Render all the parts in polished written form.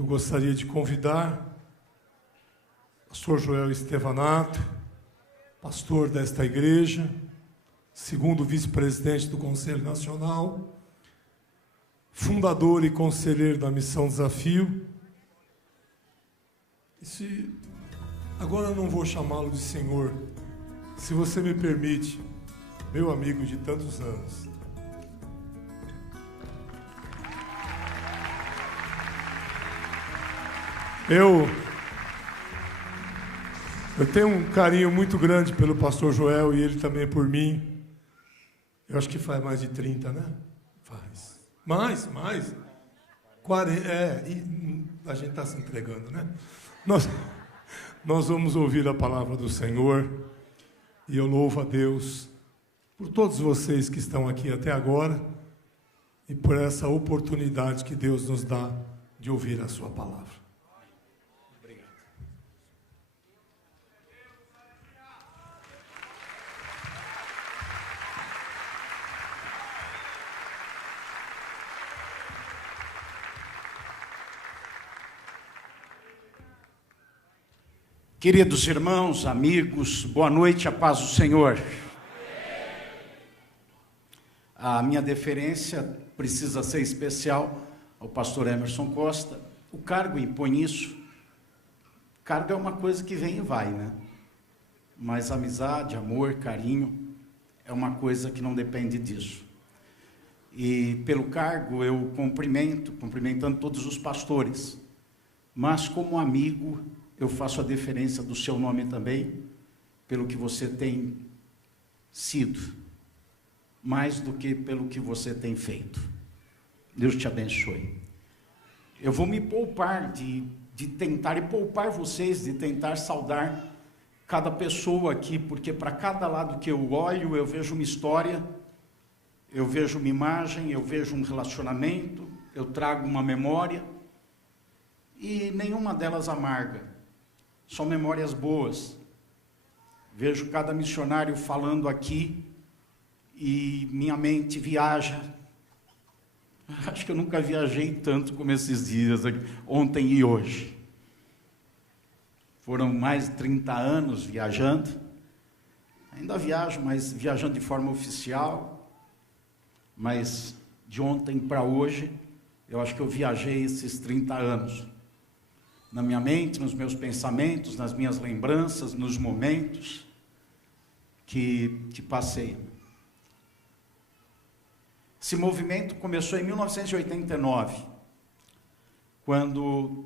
Eu gostaria de convidar o pastor Joel Estevanato, pastor desta igreja, segundo vice-presidente do Conselho Nacional, fundador e conselheiro da Missão Desafio. Agora eu não vou chamá-lo de senhor, se você me permite, meu amigo de tantos anos. Eu tenho um carinho muito grande pelo pastor Joel e ele também por mim. Eu acho que faz mais de 30, né? Faz. Mais. 40, a gente está se entregando, né? Nós vamos ouvir a palavra do Senhor e eu louvo a Deus por todos vocês que estão aqui até agora e por essa oportunidade que Deus nos dá de ouvir a sua palavra. Queridos irmãos, amigos, boa noite, a paz do Senhor. A minha deferência precisa ser especial ao pastor Emerson Costa. O cargo impõe isso. Cargo é uma coisa que vem e vai, né? Mas amizade, amor, carinho é uma coisa que não depende disso. E pelo cargo eu cumprimentando todos os pastores, mas como amigo eu faço a deferência do seu nome também, pelo que você tem sido, mais do que pelo que você tem feito. Deus te abençoe. Eu vou me poupar de tentar, e poupar vocês, de tentar saudar cada pessoa aqui, porque para cada lado que eu olho, eu vejo uma história, eu vejo uma imagem, eu vejo um relacionamento, eu trago uma memória, e nenhuma delas amarga. São memórias boas. Vejo cada missionário falando aqui e minha mente viaja. Acho que eu nunca viajei tanto como esses dias, ontem e hoje. Foram mais de 30 anos viajando. Ainda viajo, mas viajando de forma oficial. Mas de ontem para hoje, eu acho que eu viajei esses 30 anos. Na minha mente, nos meus pensamentos, nas minhas lembranças, nos momentos que passei. Esse movimento começou em 1989, quando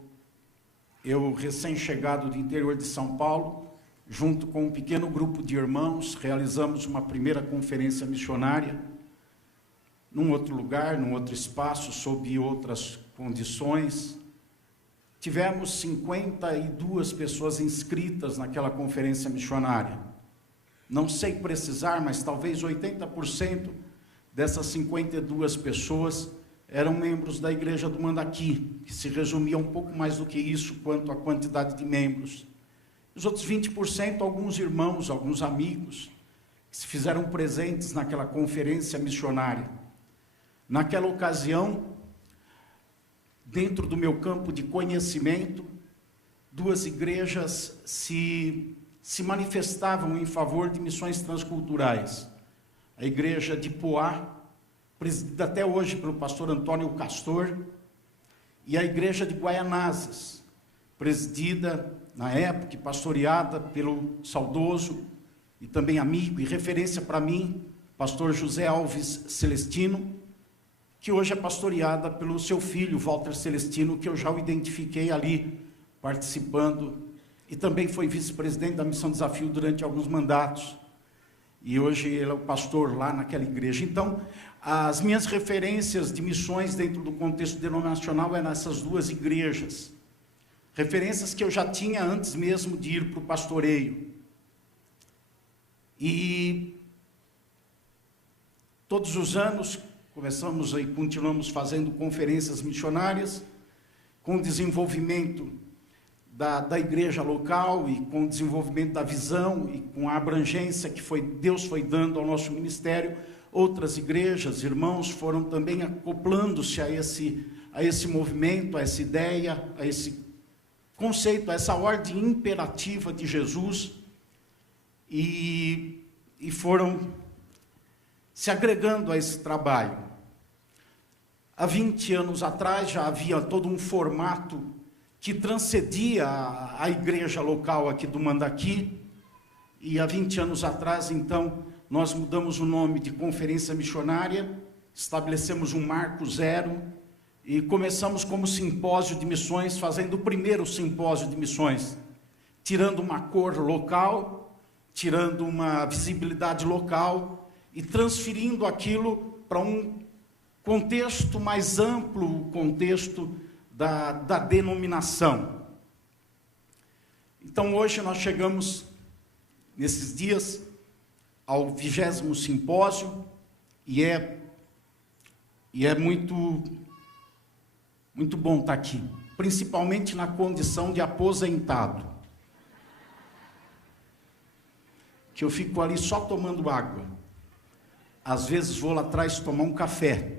eu, recém-chegado do interior de São Paulo, junto com um pequeno grupo de irmãos, realizamos uma primeira conferência missionária, num outro lugar, num outro espaço, sob outras condições. Tivemos 52 pessoas inscritas naquela conferência missionária. Não sei precisar, mas talvez 80% dessas 52 pessoas eram membros da igreja do Mandaqui, que se resumia um pouco mais do que isso quanto à quantidade de membros. Os outros 20%, alguns irmãos, alguns amigos, que se fizeram presentes naquela conferência missionária. Naquela ocasião, dentro do meu campo de conhecimento, duas igrejas se manifestavam em favor de missões transculturais. A igreja de Poá, presidida até hoje pelo pastor Antônio Castor, e a igreja de Guaianazes, presidida na época e pastoreada pelo saudoso e também amigo e referência para mim, pastor José Alves Celestino, que hoje é pastoreada pelo seu filho, Walter Celestino, que eu já o identifiquei ali, participando, e também foi vice-presidente da Missão Desafio durante alguns mandatos, e hoje ele é o pastor lá naquela igreja. Então, as minhas referências de missões dentro do contexto denominacional eram essas duas igrejas, referências que eu já tinha antes mesmo de ir para o pastoreio. E todos os anos começamos e continuamos fazendo conferências missionárias, com o desenvolvimento da igreja local e com o desenvolvimento da visão e com a abrangência que Deus foi dando ao nosso ministério. Outras igrejas, irmãos, foram também acoplando-se a esse movimento, a essa ideia, a esse conceito, a essa ordem imperativa de Jesus, e foram se agregando a esse trabalho. Há 20 anos atrás já havia todo um formato que transcendia a igreja local aqui do Mandaqui, e há 20 anos atrás, então, nós mudamos o nome de Conferência Missionária, estabelecemos um marco zero, e começamos como simpósio de missões, fazendo o primeiro simpósio de missões, tirando uma cor local, tirando uma visibilidade local, e transferindo aquilo para um contexto mais amplo, o contexto da denominação. Então, hoje nós chegamos, nesses dias, ao 20º simpósio, e é muito bom estar aqui, principalmente na condição de aposentado, que eu fico ali só tomando água. Às vezes vou lá atrás tomar um café,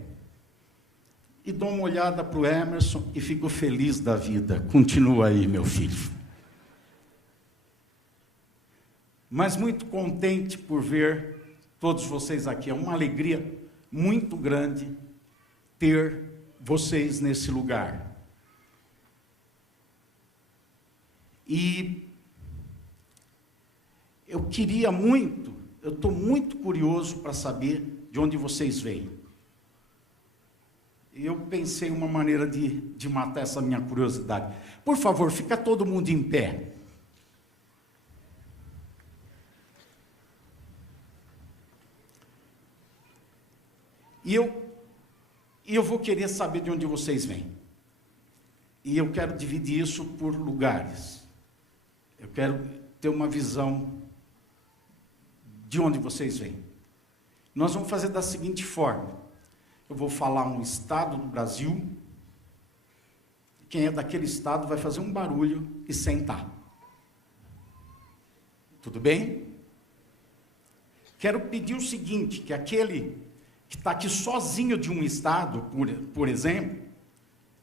e dou uma olhada para o Emerson e fico feliz da vida. Continua aí, meu filho. Mas muito contente por ver todos vocês aqui. É uma alegria muito grande ter vocês nesse lugar. E eu queria muito, eu estou muito curioso para saber de onde vocês vêm. Eu pensei uma maneira de matar essa minha curiosidade. Por favor, fica todo mundo em pé. E eu vou querer saber de onde vocês vêm. E eu quero dividir isso por lugares. Eu quero ter uma visão de onde vocês vêm. Nós vamos fazer da seguinte forma. Eu vou falar um estado do Brasil. Quem é daquele estado vai fazer um barulho e sentar. Tudo bem? Quero pedir o seguinte, que aquele que está aqui sozinho de um estado, por exemplo,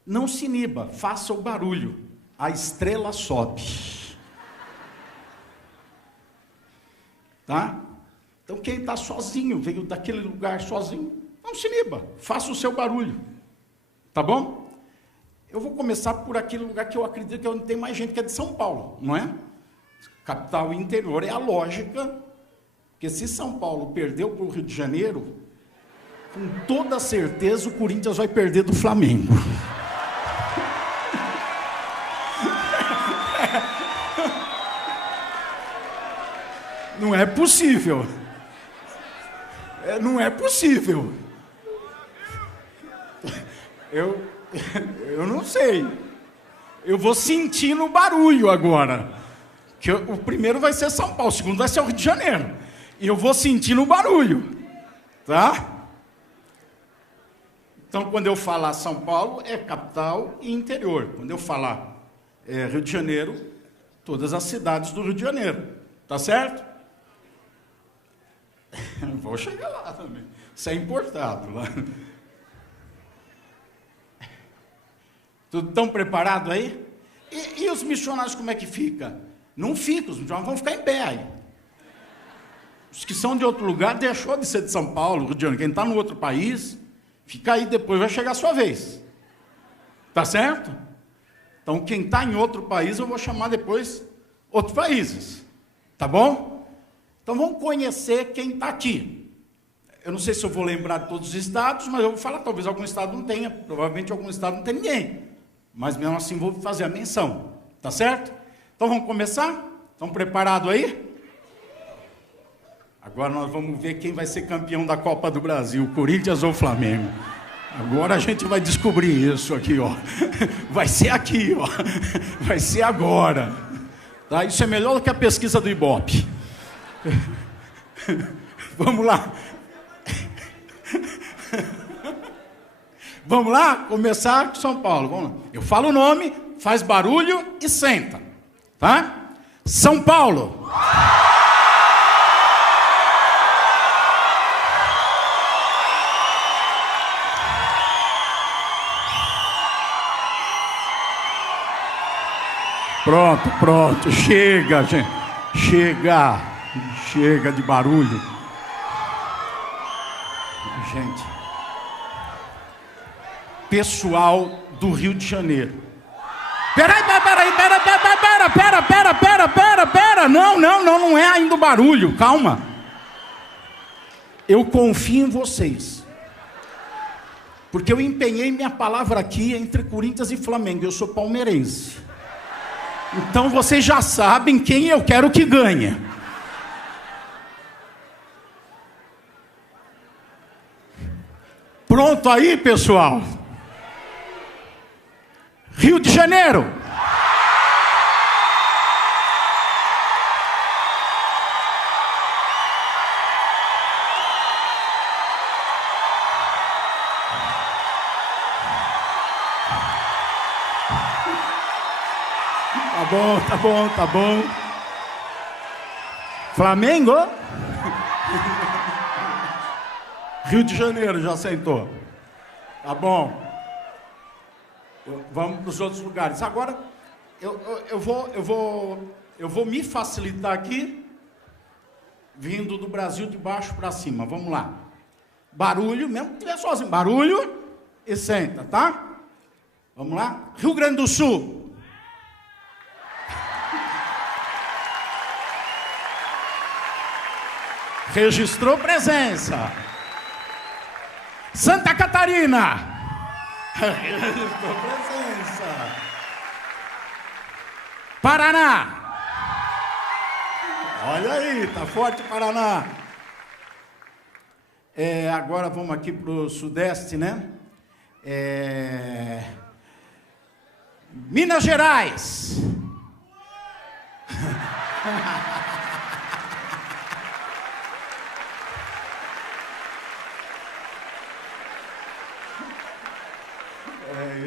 não se iniba, faça o barulho. A estrela sobe. Tá? Então quem está sozinho, veio daquele lugar sozinho, não se iniba, faça o seu barulho. Tá bom? Eu vou começar por aquele lugar que eu acredito que é onde tem mais gente, que é de São Paulo, não é? Capital e interior é a lógica, porque se São Paulo perdeu para o Rio de Janeiro, com toda certeza o Corinthians vai perder do Flamengo. Não é possível. Não é possível. Eu não sei. Eu vou sentir no barulho agora. Que o primeiro vai ser São Paulo, o segundo vai ser o Rio de Janeiro. E eu vou sentir no barulho. Tá? Então, quando eu falar São Paulo, é capital e interior. Quando eu falar Rio de Janeiro, todas as cidades do Rio de Janeiro. Tá certo? Vou chegar lá também. Isso é importado lá. Tudo tão preparado aí? E os missionários como é que fica? Não fica, os missionários vão ficar em pé aí. Os que são de outro lugar deixou de ser de São Paulo, Rio de Janeiro. Quem está no outro país, fica aí, depois vai chegar a sua vez. Tá certo? Então, quem está em outro país, eu vou chamar depois outros países. Tá bom? Então, vamos conhecer quem está aqui. Eu não sei se eu vou lembrar de todos os estados, mas eu vou falar, talvez algum estado não tenha, provavelmente algum estado não tem ninguém. Mas mesmo assim vou fazer a menção. Tá certo? Então, vamos começar? Estão preparados aí? Agora nós vamos ver quem vai ser campeão da Copa do Brasil, Corinthians ou Flamengo. Agora a gente vai descobrir isso aqui, ó. Vai ser aqui, ó. Vai ser agora. Tá? Isso é melhor do que a pesquisa do Ibope. Vamos lá. Vamos lá? Começar com São Paulo. Vamos lá. Eu falo o nome, faz barulho e senta. Tá? São Paulo. Pronto. Chega, gente. Chega de barulho. Gente. Pessoal do Rio de Janeiro. Pera. Não é ainda o barulho, calma. Eu confio em vocês. Porque eu empenhei minha palavra aqui entre Corinthians e Flamengo. Eu sou palmeirense. Então vocês já sabem quem eu quero que ganhe. Pronto aí, pessoal? Rio de Janeiro. Tá bom. Flamengo? Rio de Janeiro, já sentou. Tá bom. Vamos para os outros lugares. Agora, eu vou me facilitar aqui, vindo do Brasil de baixo para cima. Vamos lá. Barulho, mesmo que estiver sozinho. Barulho e senta, tá? Vamos lá. Rio Grande do Sul. Registrou presença. Santa Catarina. Registrou presença. Paraná. Olha aí, tá forte o Paraná. Agora vamos aqui para o Sudeste, né? Minas Gerais.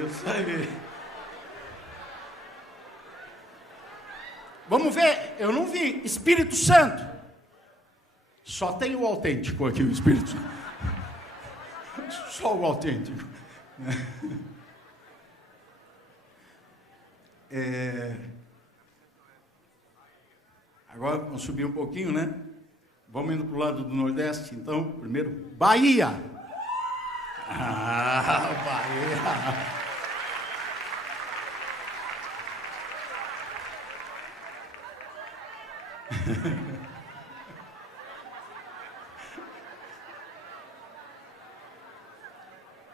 Isso aí. Vamos ver, eu não vi. Espírito Santo. Só tem o autêntico aqui, o Espírito Santo. Só o autêntico. Agora vamos subir um pouquinho, né? Vamos indo para o lado do Nordeste, então. Primeiro, Bahia. Bahia.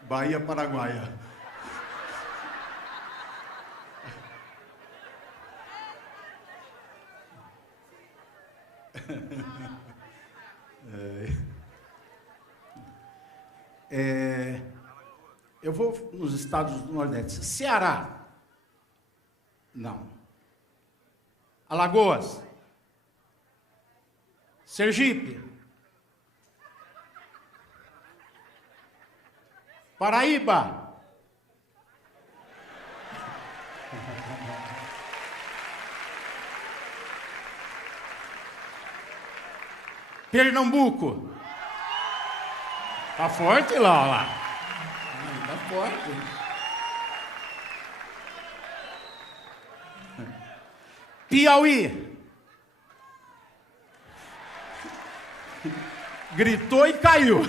Bahia Paraguaia. Eu vou nos estados do Nordeste. Ceará. Não. Alagoas. Sergipe. Paraíba. Pernambuco. Tá forte lá. Tá forte. Piauí. Gritou e caiu.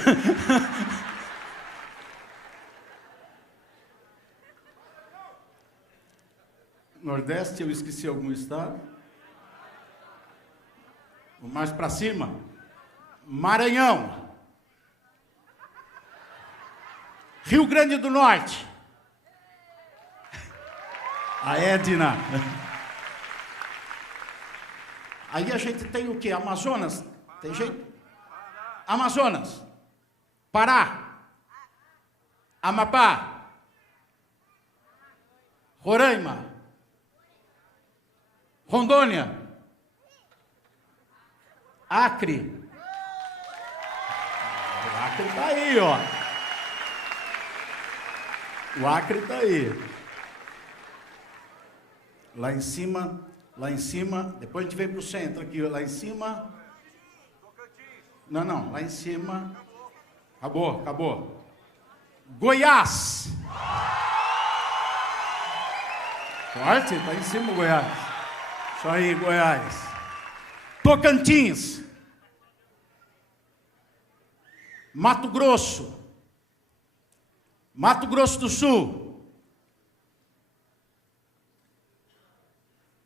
Nordeste, eu esqueci algum estado. Mais para cima. Maranhão. Rio Grande do Norte. A Edna. Aí a gente tem o quê? Amazonas? Tem jeito? Amazonas. Pará. Amapá. Roraima. Rondônia. Acre. O Acre está aí, ó. O Acre está aí. Lá em cima, depois a gente vem para o centro aqui, lá em cima. Não, lá em cima. Acabou. Goiás. Forte, está em cima o Goiás. Isso aí, Goiás. Tocantins. Mato Grosso. Mato Grosso do Sul.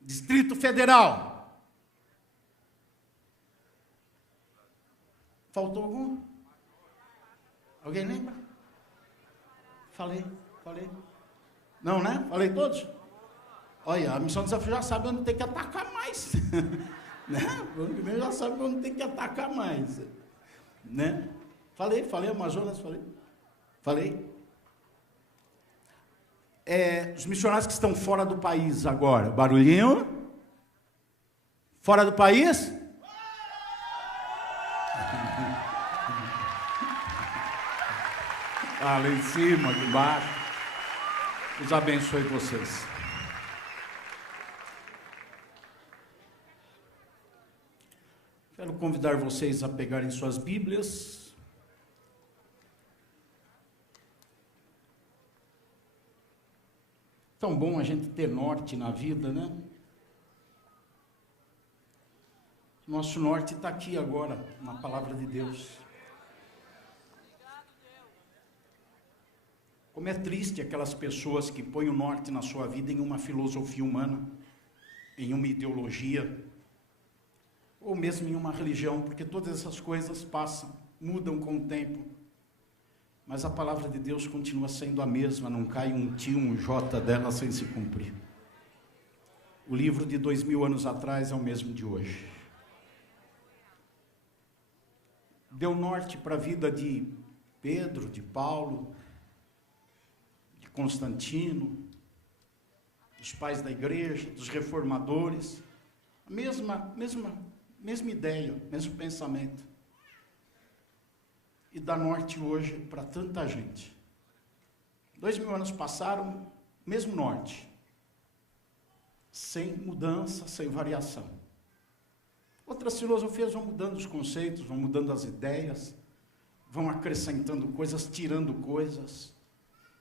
Distrito Federal. Faltou algum? Alguém lembra? Falei. Não, né? Falei todos? Olha, a Missão do Desafio já sabe onde tem que atacar mais. Né? O ano que vem já sabe onde tem que atacar mais. Né? Falei, Amazonas, falei. Os missionários que estão fora do país agora, barulhinho. Fora do país? Lá em cima, aqui embaixo. Deus abençoe vocês. Quero convidar vocês a pegarem suas Bíblias. Tão bom a gente ter norte na vida, né? Nosso norte está aqui agora, na palavra de Deus. Como é triste aquelas pessoas que põem o norte na sua vida em uma filosofia humana, em uma ideologia, ou mesmo em uma religião, porque todas essas coisas passam, mudam com o tempo. Mas a palavra de Deus continua sendo a mesma, não cai um T, um J dela sem se cumprir. O livro de 2000 anos atrás é o mesmo de hoje. Deu norte para a vida de Pedro, de Paulo, de Constantino, dos pais da igreja, dos reformadores. A mesma ideia, mesmo pensamento. E dá norte hoje para tanta gente. 2000 anos passaram, mesmo norte. Sem mudança, sem variação. Outras filosofias vão mudando os conceitos, vão mudando as ideias, vão acrescentando coisas, tirando coisas.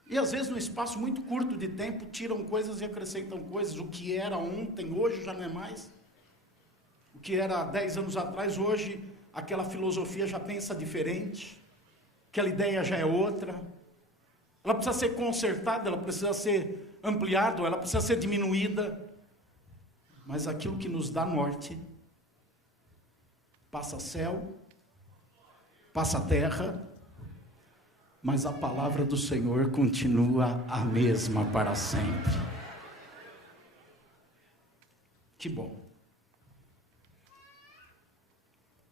E às vezes, num espaço muito curto de tempo, tiram coisas e acrescentam coisas. O que era ontem, hoje já não é mais. O que era 10 anos atrás, hoje, aquela filosofia já pensa diferente. Aquela ideia já é outra. Ela precisa ser consertada, ela precisa ser ampliada, ela precisa ser diminuída. Mas aquilo que nos dá norte, passa céu, passa terra, mas a palavra do Senhor continua a mesma para sempre. Que bom.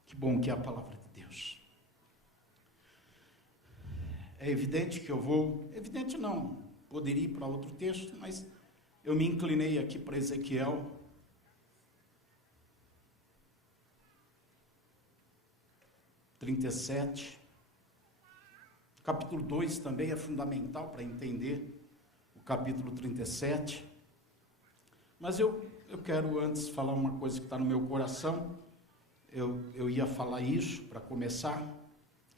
Que bom que é a palavra de Deus. É evidente que eu vou... Evidente não, poderia ir para outro texto, mas eu me inclinei aqui para Ezequiel. Capítulo 2 também é fundamental para entender o capítulo 37. Mas eu quero antes falar uma coisa que está no meu coração. Eu ia falar isso para começar,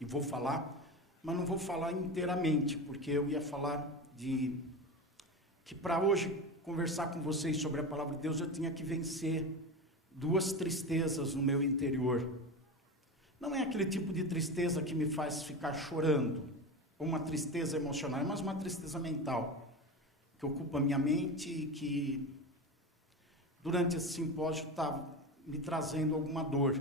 e vou falar, mas não vou falar inteiramente, porque eu ia falar que para hoje conversar com vocês sobre a palavra de Deus, eu tinha que vencer 2 tristezas no meu interior. Não é aquele tipo de tristeza que me faz ficar chorando, ou uma tristeza emocional, mas uma tristeza mental, que ocupa a minha mente e que, durante esse simpósio, está me trazendo alguma dor.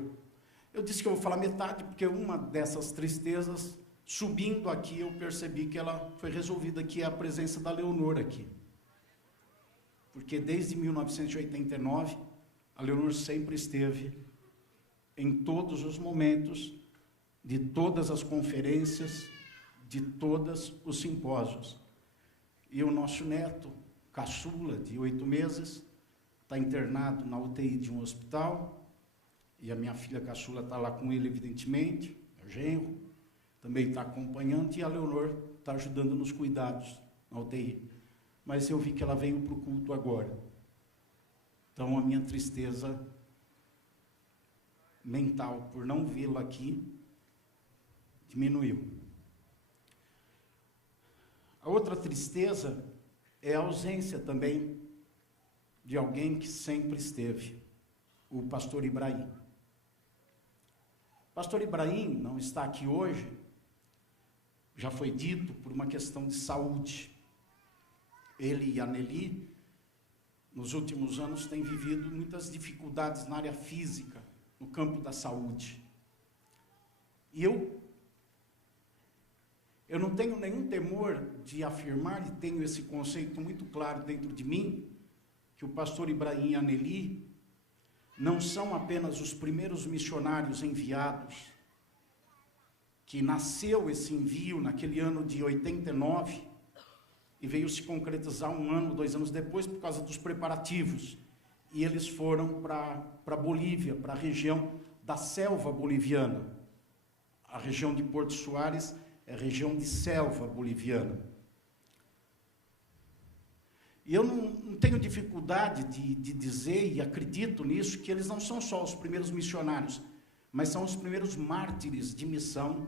Eu disse que eu vou falar metade, porque uma dessas tristezas, subindo aqui, eu percebi que ela foi resolvida, que é a presença da Leonor aqui. Porque desde 1989, a Leonor sempre esteve em todos os momentos, de todas as conferências, de todos os simpósios. E o nosso neto, caçula, de 8 meses, está internado na UTI de um hospital, e a minha filha caçula está lá com ele, evidentemente, o genro, também está acompanhando, e a Leonor está ajudando nos cuidados na UTI. Mas eu vi que ela veio para o culto agora. Então a minha tristeza mental por não vê-la aqui diminuiu. A outra tristeza é a ausência também de alguém que sempre esteve, o pastor Ibrahim. O pastor Ibrahim não está aqui hoje, já foi dito, por uma questão de saúde. Ele e a Nelly, nos últimos anos, têm vivido muitas dificuldades na área física, no campo da saúde. E eu não tenho nenhum temor de afirmar, e tenho esse conceito muito claro dentro de mim, que o pastor Ibrahim e a Nelly não são apenas os primeiros missionários enviados, que nasceu esse envio naquele ano de 89, e veio se concretizar 1 ano, 2 anos depois, por causa dos preparativos. E eles foram para Bolívia, para a região da selva boliviana. A região de Porto Soares é a região de selva boliviana. E eu não tenho dificuldade de dizer, e acredito nisso, que eles não são só os primeiros missionários, mas são os primeiros mártires de missão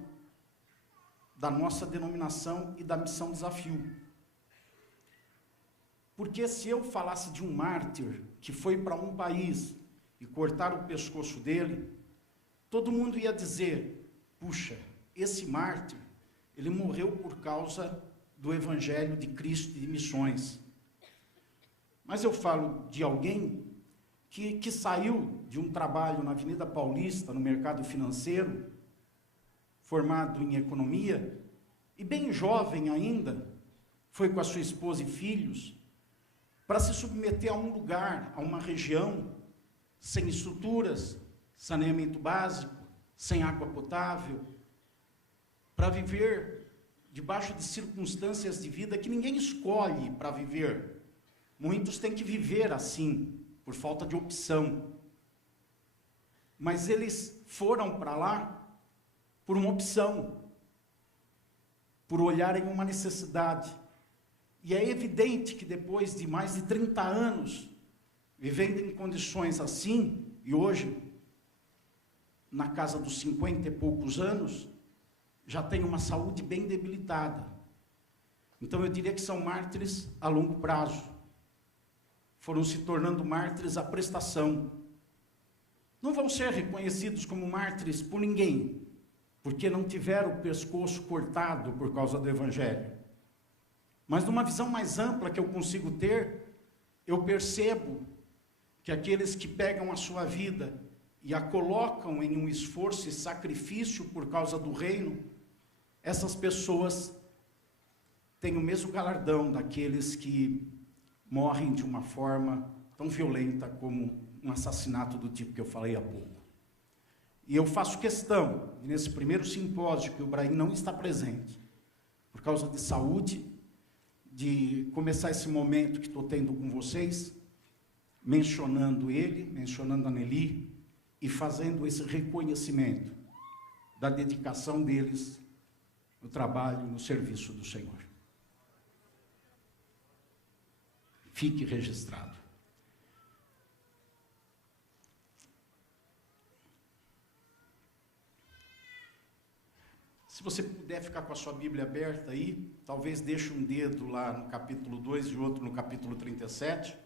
da nossa denominação e da Missão Desafio. Porque se eu falasse de um mártir que foi para um país e cortaram o pescoço dele, todo mundo ia dizer, puxa, esse mártir, ele morreu por causa do Evangelho de Cristo e de missões. Mas eu falo de alguém que saiu de um trabalho na Avenida Paulista, no mercado financeiro, formado em economia, e bem jovem ainda, foi com a sua esposa e filhos, para se submeter a um lugar, a uma região, sem estruturas, saneamento básico, sem água potável, para viver debaixo de circunstâncias de vida que ninguém escolhe para viver. Muitos têm que viver assim, por falta de opção. Mas eles foram para lá por uma opção, por olharem uma necessidade. E é evidente que depois de mais de 30 anos, vivendo em condições assim, e hoje, na casa dos 50 e poucos anos, já tem uma saúde bem debilitada. Então eu diria que são mártires a longo prazo. Foram se tornando mártires à prestação. Não vão ser reconhecidos como mártires por ninguém, porque não tiveram o pescoço cortado por causa do Evangelho. Mas numa visão mais ampla que eu consigo ter, eu percebo que aqueles que pegam a sua vida e a colocam em um esforço e sacrifício por causa do reino, essas pessoas têm o mesmo galardão daqueles que morrem de uma forma tão violenta como um assassinato do tipo que eu falei há pouco. E eu faço questão, nesse primeiro simpósio, que o Ibrahim não está presente, por causa de saúde, de começar esse momento que estou tendo com vocês, mencionando ele, mencionando a Nelly, e fazendo esse reconhecimento da dedicação deles no trabalho, no serviço do Senhor. Fique registrado. Se você puder ficar com a sua Bíblia aberta aí, talvez deixe um dedo lá no capítulo 2 e outro no capítulo 37,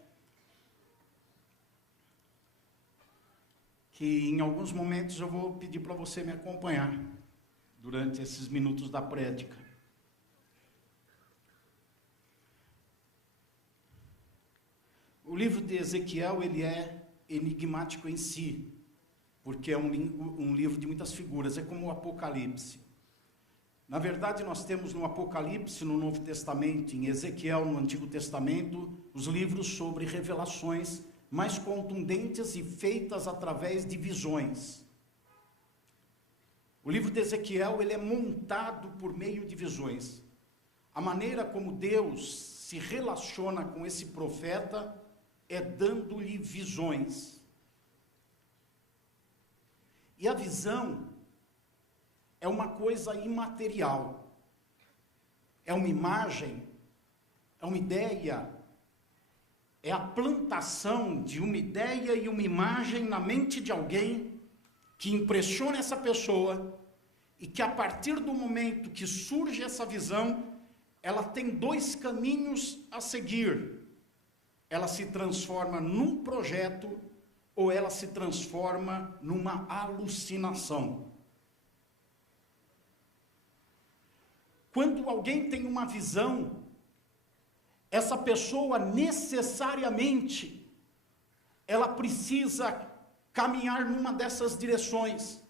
que em alguns momentos eu vou pedir para você me acompanhar durante esses minutos da prédica. O livro de Ezequiel, ele é enigmático em si, porque é um livro de muitas figuras, é como o Apocalipse. Na verdade, nós temos no Apocalipse, no Novo Testamento, em Ezequiel, no Antigo Testamento, os livros sobre revelações mais contundentes e feitas através de visões. O livro de Ezequiel, ele é montado por meio de visões. A maneira como Deus se relaciona com esse profeta é dando-lhe visões. E a visão é uma coisa imaterial, é uma imagem, é uma ideia, é a plantação de uma ideia e uma imagem na mente de alguém que impressiona essa pessoa e que a partir do momento que surge essa visão, ela tem 2 caminhos a seguir. ela se transforma num projeto ou ela se transforma numa alucinação. Quando alguém tem uma visão, essa pessoa necessariamente, ela precisa caminhar numa dessas direções.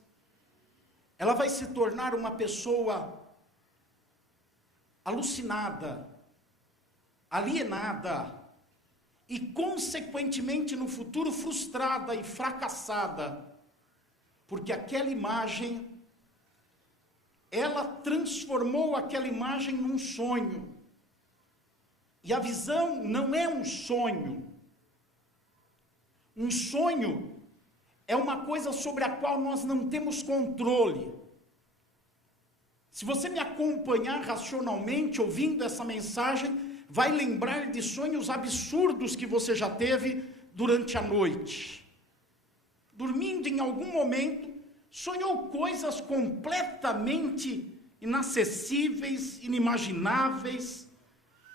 Ela vai se tornar uma pessoa alucinada, alienada e, consequentemente, no futuro frustrada e fracassada, porque aquela imagem, ela transformou aquela imagem num sonho. E a visão não é um sonho. Um sonho é uma coisa sobre a qual nós não temos controle. Se você me acompanhar racionalmente, ouvindo essa mensagem, vai lembrar de sonhos absurdos que você já teve durante a noite. Dormindo em algum momento, sonhou coisas completamente inacessíveis, inimagináveis,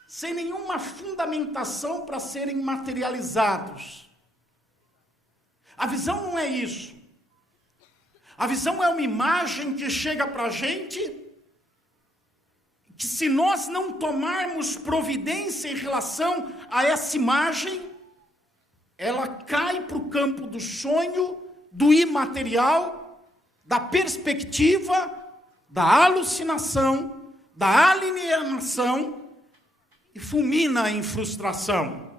sem nenhuma fundamentação para serem materializados. A visão não é isso. A visão é uma imagem que chega para a gente, que se nós não tomarmos providência em relação a essa imagem, ela cai para o campo do sonho, do imaterial, da perspectiva, da alucinação, da alienação, e fulmina em frustração.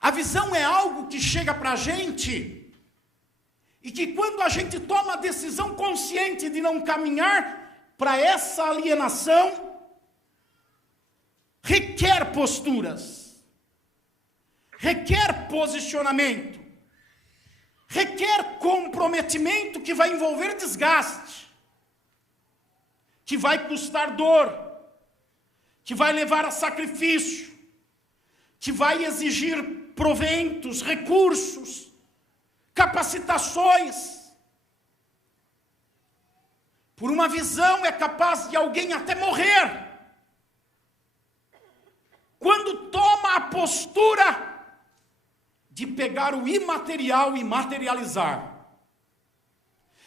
A visão é algo que chega para a gente, e que quando a gente toma a decisão consciente de não caminhar para essa alienação, requer posturas, requer posicionamento, requer comprometimento que vai envolver desgaste, que vai custar dor, que vai levar a sacrifício, que vai exigir proventos, recursos, capacitações. Por uma visão é capaz de alguém até morrer, quando toma a postura de pegar o imaterial e materializar.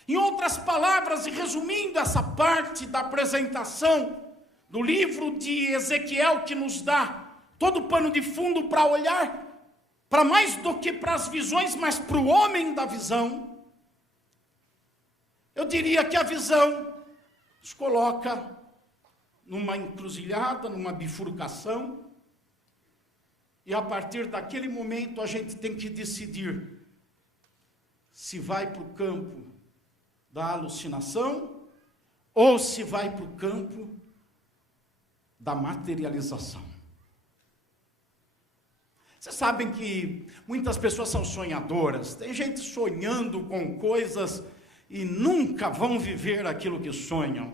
Em outras palavras, e resumindo essa parte da apresentação do livro de Ezequiel, que nos dá todo o pano de fundo para olhar para mais do que para as visões, mas para o homem da visão, eu diria que a visão nos coloca numa encruzilhada, numa bifurcação, e a partir daquele momento a gente tem que decidir se vai para o campo da alucinação ou se vai para o campo da materialização. Vocês sabem que muitas pessoas são sonhadoras, tem gente sonhando com coisas e nunca vão viver aquilo que sonham.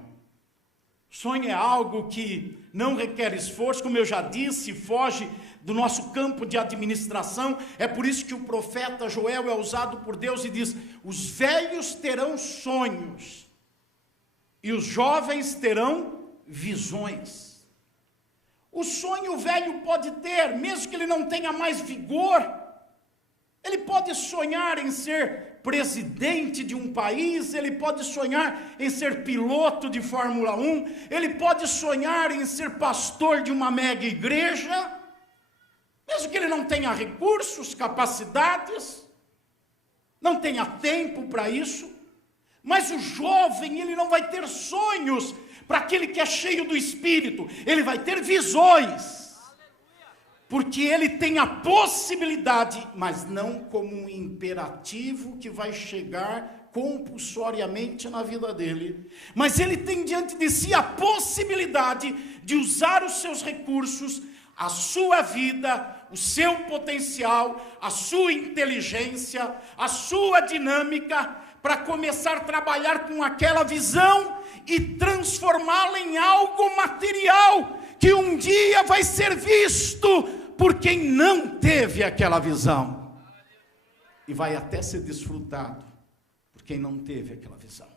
Sonho é algo que não requer esforço, como eu já disse, foge do nosso campo de administração. É por isso que o profeta Joel é usado por Deus e diz: os velhos terão sonhos e os jovens terão visões. O sonho o velho pode ter, mesmo que ele não tenha mais vigor. Ele pode sonhar em ser presidente de um país, ele pode sonhar em ser piloto de Fórmula 1, ele pode sonhar em ser pastor de uma mega igreja, mesmo que ele não tenha recursos, capacidades, não tenha tempo para isso. Mas o jovem, ele não vai ter sonhos para aquele que é cheio do Espírito, ele vai ter visões, porque ele tem a possibilidade, mas não como um imperativo que vai chegar compulsoriamente na vida dele, mas ele tem diante de si a possibilidade de usar os seus recursos, a sua vida, o seu potencial, a sua inteligência, a sua dinâmica, para começar a trabalhar com aquela visão e transformá-la em algo material, que um dia vai ser visto por quem não teve aquela visão, e vai até ser desfrutado por quem não teve aquela visão.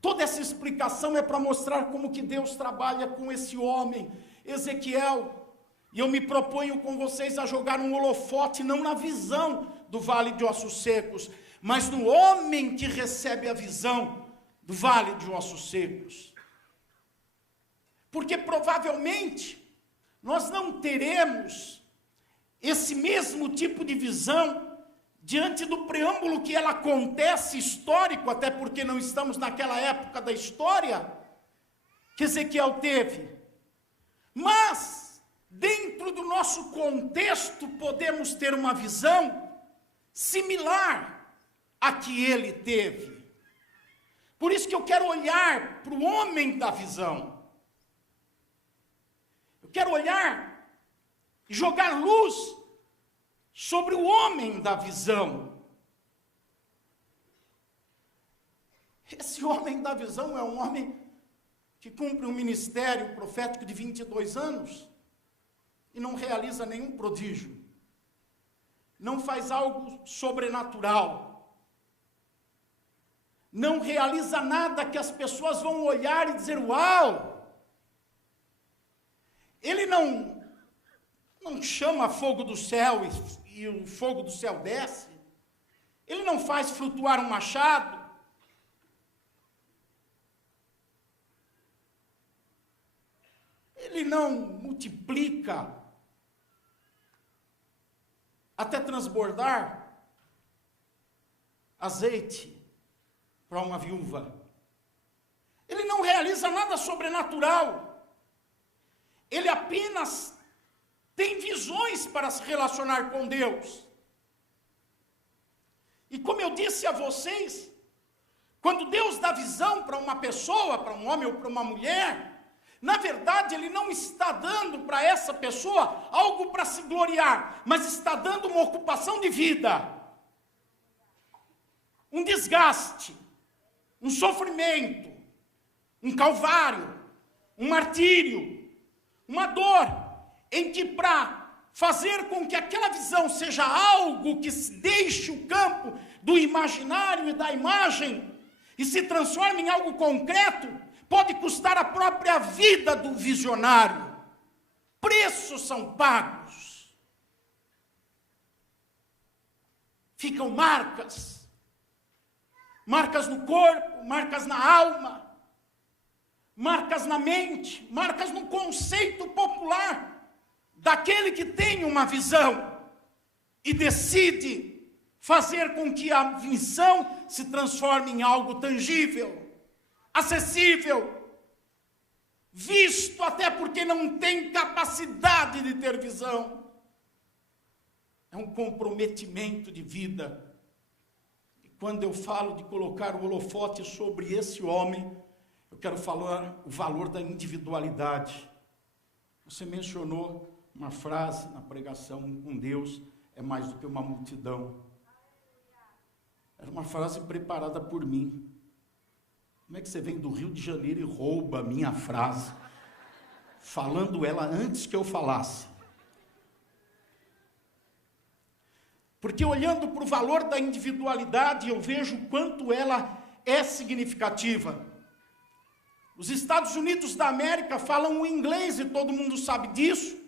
Toda essa explicação é para mostrar como que Deus trabalha com esse homem, Ezequiel, E eu me proponho com vocês a jogar um holofote não na visão do Vale de Ossos Secos, mas no homem que recebe a visão do Vale de Ossos Secos. Porque provavelmente nós não teremos esse mesmo tipo de visão diante do preâmbulo que ela acontece histórico, até porque não estamos naquela época da história que Ezequiel teve. Mas, dentro do nosso contexto, podemos ter uma visão similar à que ele teve. Por isso que eu quero olhar para o homem da visão. Eu quero olhar e jogar luz sobre o homem da visão. Esse homem da visão é um homem que cumpre um ministério profético de 22 anos e não realiza nenhum prodígio, não faz algo sobrenatural, não realiza nada que as pessoas vão olhar e dizer, uau! Ele não chama fogo do céu e o fogo do céu desce. Ele não faz flutuar um machado. Ele não multiplica até transbordar azeite para uma viúva. Ele não realiza nada sobrenatural. Ele apenas tem visões para se relacionar com Deus. E como eu disse a vocês, quando Deus dá visão para uma pessoa, para um homem ou para uma mulher, na verdade Ele não está dando para essa pessoa algo para se gloriar, mas está dando uma ocupação de vida, um desgaste, um sofrimento, um calvário, um martírio, uma dor, em que para fazer com que aquela visão seja algo que deixe o campo do imaginário e da imagem e se transforme em algo concreto, pode custar a própria vida do visionário. Preços são pagos. Ficam marcas. Marcas no corpo, marcas na alma, marcas na mente, marcas no conceito popular daquele que tem uma visão e decide fazer com que a visão se transforme em algo tangível, acessível, visto até porque não tem capacidade de ter visão. É um comprometimento de vida. E quando eu falo de colocar o holofote sobre esse homem, eu quero falar o valor da individualidade. Você mencionou uma frase na pregação, com Deus é mais do que uma multidão. Era uma frase preparada por mim. Como é que você vem do Rio de Janeiro e rouba a minha frase, falando ela antes que eu falasse? Porque olhando para o valor da individualidade, eu vejo o quanto ela é significativa. Os Estados Unidos da América falam o inglês e todo mundo sabe disso.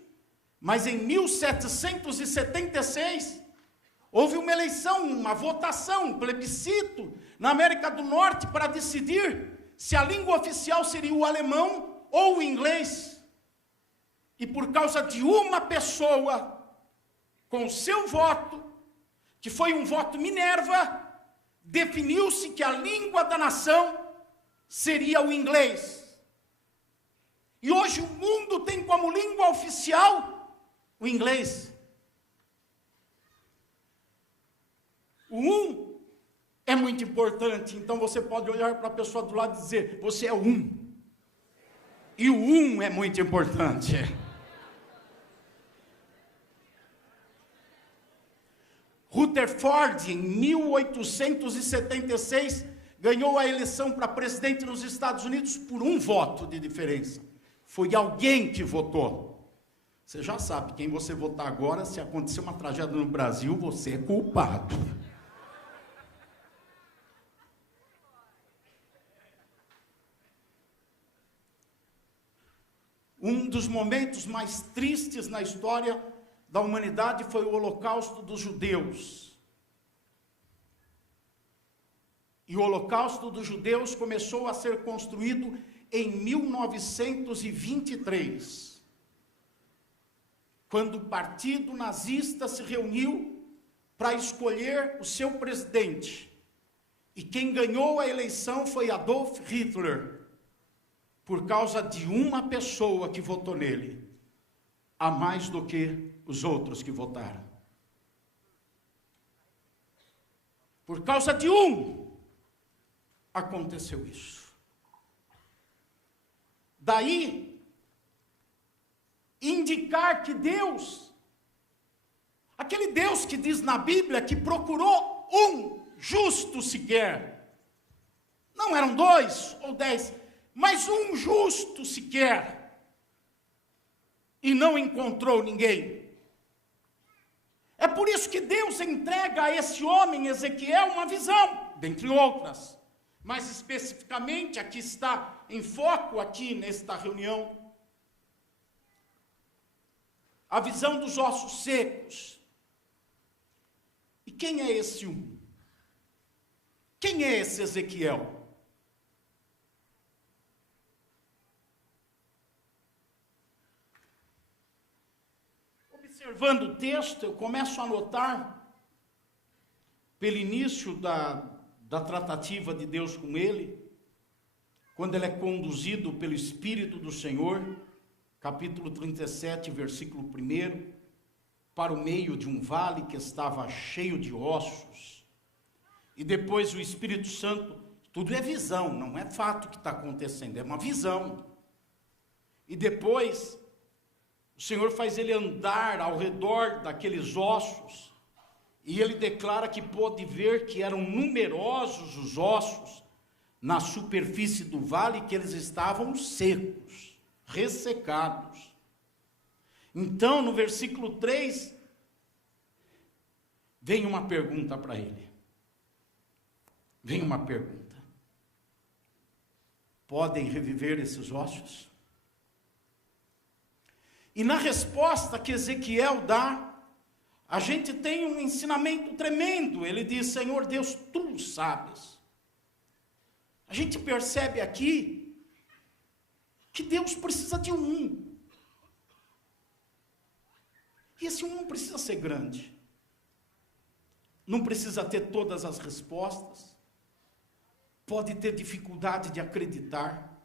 Mas em 1776, houve uma eleição, uma votação, um plebiscito na América do Norte para decidir se a língua oficial seria o alemão ou o inglês. E por causa de uma pessoa, com seu voto, que foi um voto Minerva, definiu-se que a língua da nação seria o inglês. E hoje o mundo tem como língua oficial o inglês. O é muito importante. Então você pode olhar para a pessoa do lado e dizer, você é E o é muito importante. Rutherford, em 1876, ganhou a eleição para presidente nos Estados Unidos por um voto de diferença. Foi alguém que votou. Você já sabe, quem você votar agora, se acontecer uma tragédia no Brasil, você é culpado. Um dos momentos mais tristes na história da humanidade foi o Holocausto dos judeus. E o Holocausto dos judeus começou a ser construído em 1923, quando o partido nazista se reuniu para escolher o seu presidente. E quem ganhou a eleição foi Adolf Hitler, por causa de uma pessoa que votou nele, a mais do que os outros que votaram. Por causa de aconteceu isso. Daí, indicar que Deus, aquele Deus que diz na Bíblia que procurou um justo sequer, não eram 2 ou 10, mas um justo sequer, e não encontrou ninguém. É por isso que Deus entrega a esse homem, Ezequiel, uma visão, dentre outras. Mais especificamente, aqui está em foco, aqui nesta reunião, a visão dos ossos secos. E quem é esse um? Quem é esse Ezequiel? Observando o texto, eu começo a notar, pelo início da tratativa de Deus com ele, quando ele é conduzido pelo Espírito do Senhor, capítulo 37, versículo 1, para o meio de um vale que estava cheio de ossos, e depois o Espírito Santo, tudo é visão, não é fato que está acontecendo, é uma visão, e depois o Senhor faz ele andar ao redor daqueles ossos, e ele declara que pôde ver que eram numerosos os ossos na superfície do vale, que eles estavam secos, ressecados. Então, no versículo 3, vem uma pergunta para ele. Vem uma pergunta. Podem reviver esses ossos? E na resposta que Ezequiel dá, a gente tem um ensinamento tremendo. Ele diz: Senhor Deus, tu sabes. A gente percebe aqui que Deus precisa de um. E esse um não precisa ser grande. Não precisa ter todas as respostas. Pode ter dificuldade de acreditar.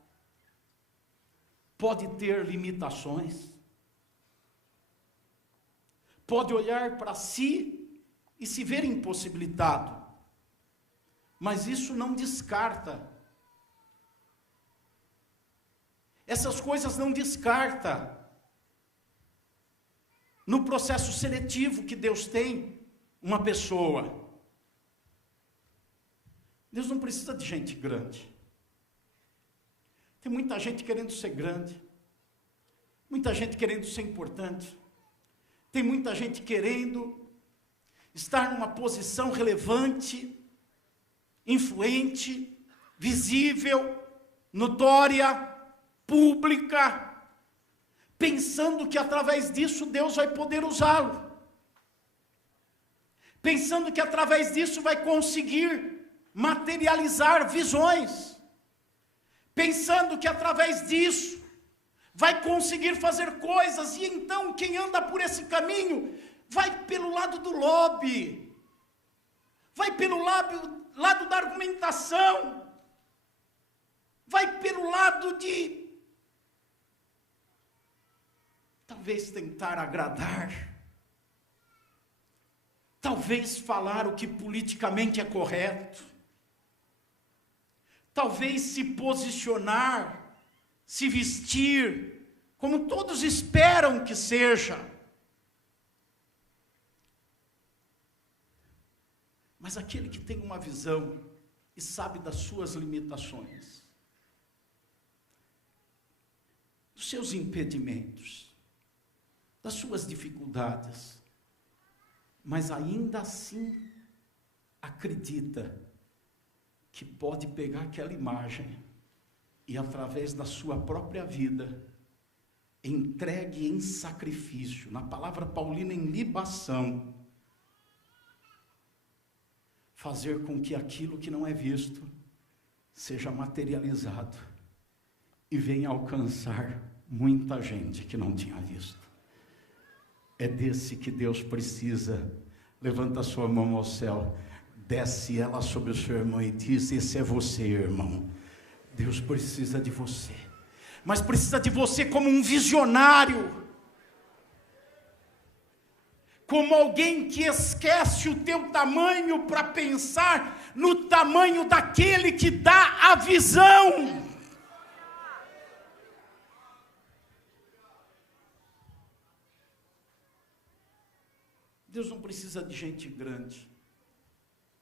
Pode ter limitações. Pode olhar para si e se ver impossibilitado. Mas isso não descarta. Essas coisas não descarta. No processo seletivo que Deus tem, uma pessoa. Deus não precisa de gente grande. Tem muita gente querendo ser grande. Muita gente querendo ser importante. Tem muita gente querendo estar numa posição relevante, influente, visível, notória, pública, pensando que através disso Deus vai poder usá-lo, pensando que através disso vai conseguir materializar visões, pensando que através disso vai conseguir fazer coisas. E então quem anda por esse caminho vai pelo lado do lobby, vai pelo lado da argumentação, vai pelo lado de talvez tentar agradar, talvez falar o que politicamente é correto, talvez se posicionar, se vestir, como todos esperam que seja. Mas aquele que tem uma visão e sabe das suas limitações, dos seus impedimentos, das suas dificuldades, mas ainda assim acredita que pode pegar aquela imagem e através da sua própria vida entregue em sacrifício, na palavra paulina em libação, fazer com que aquilo que não é visto seja materializado e venha alcançar muita gente que não tinha visto. É desse que Deus precisa. Levanta a sua mão ao céu, desce ela sobre o seu irmão e diz: esse é você, irmão. Deus precisa de você, mas precisa de você como um visionário, como alguém que esquece o teu tamanho para pensar no tamanho daquele que dá a visão. Deus não precisa de gente grande.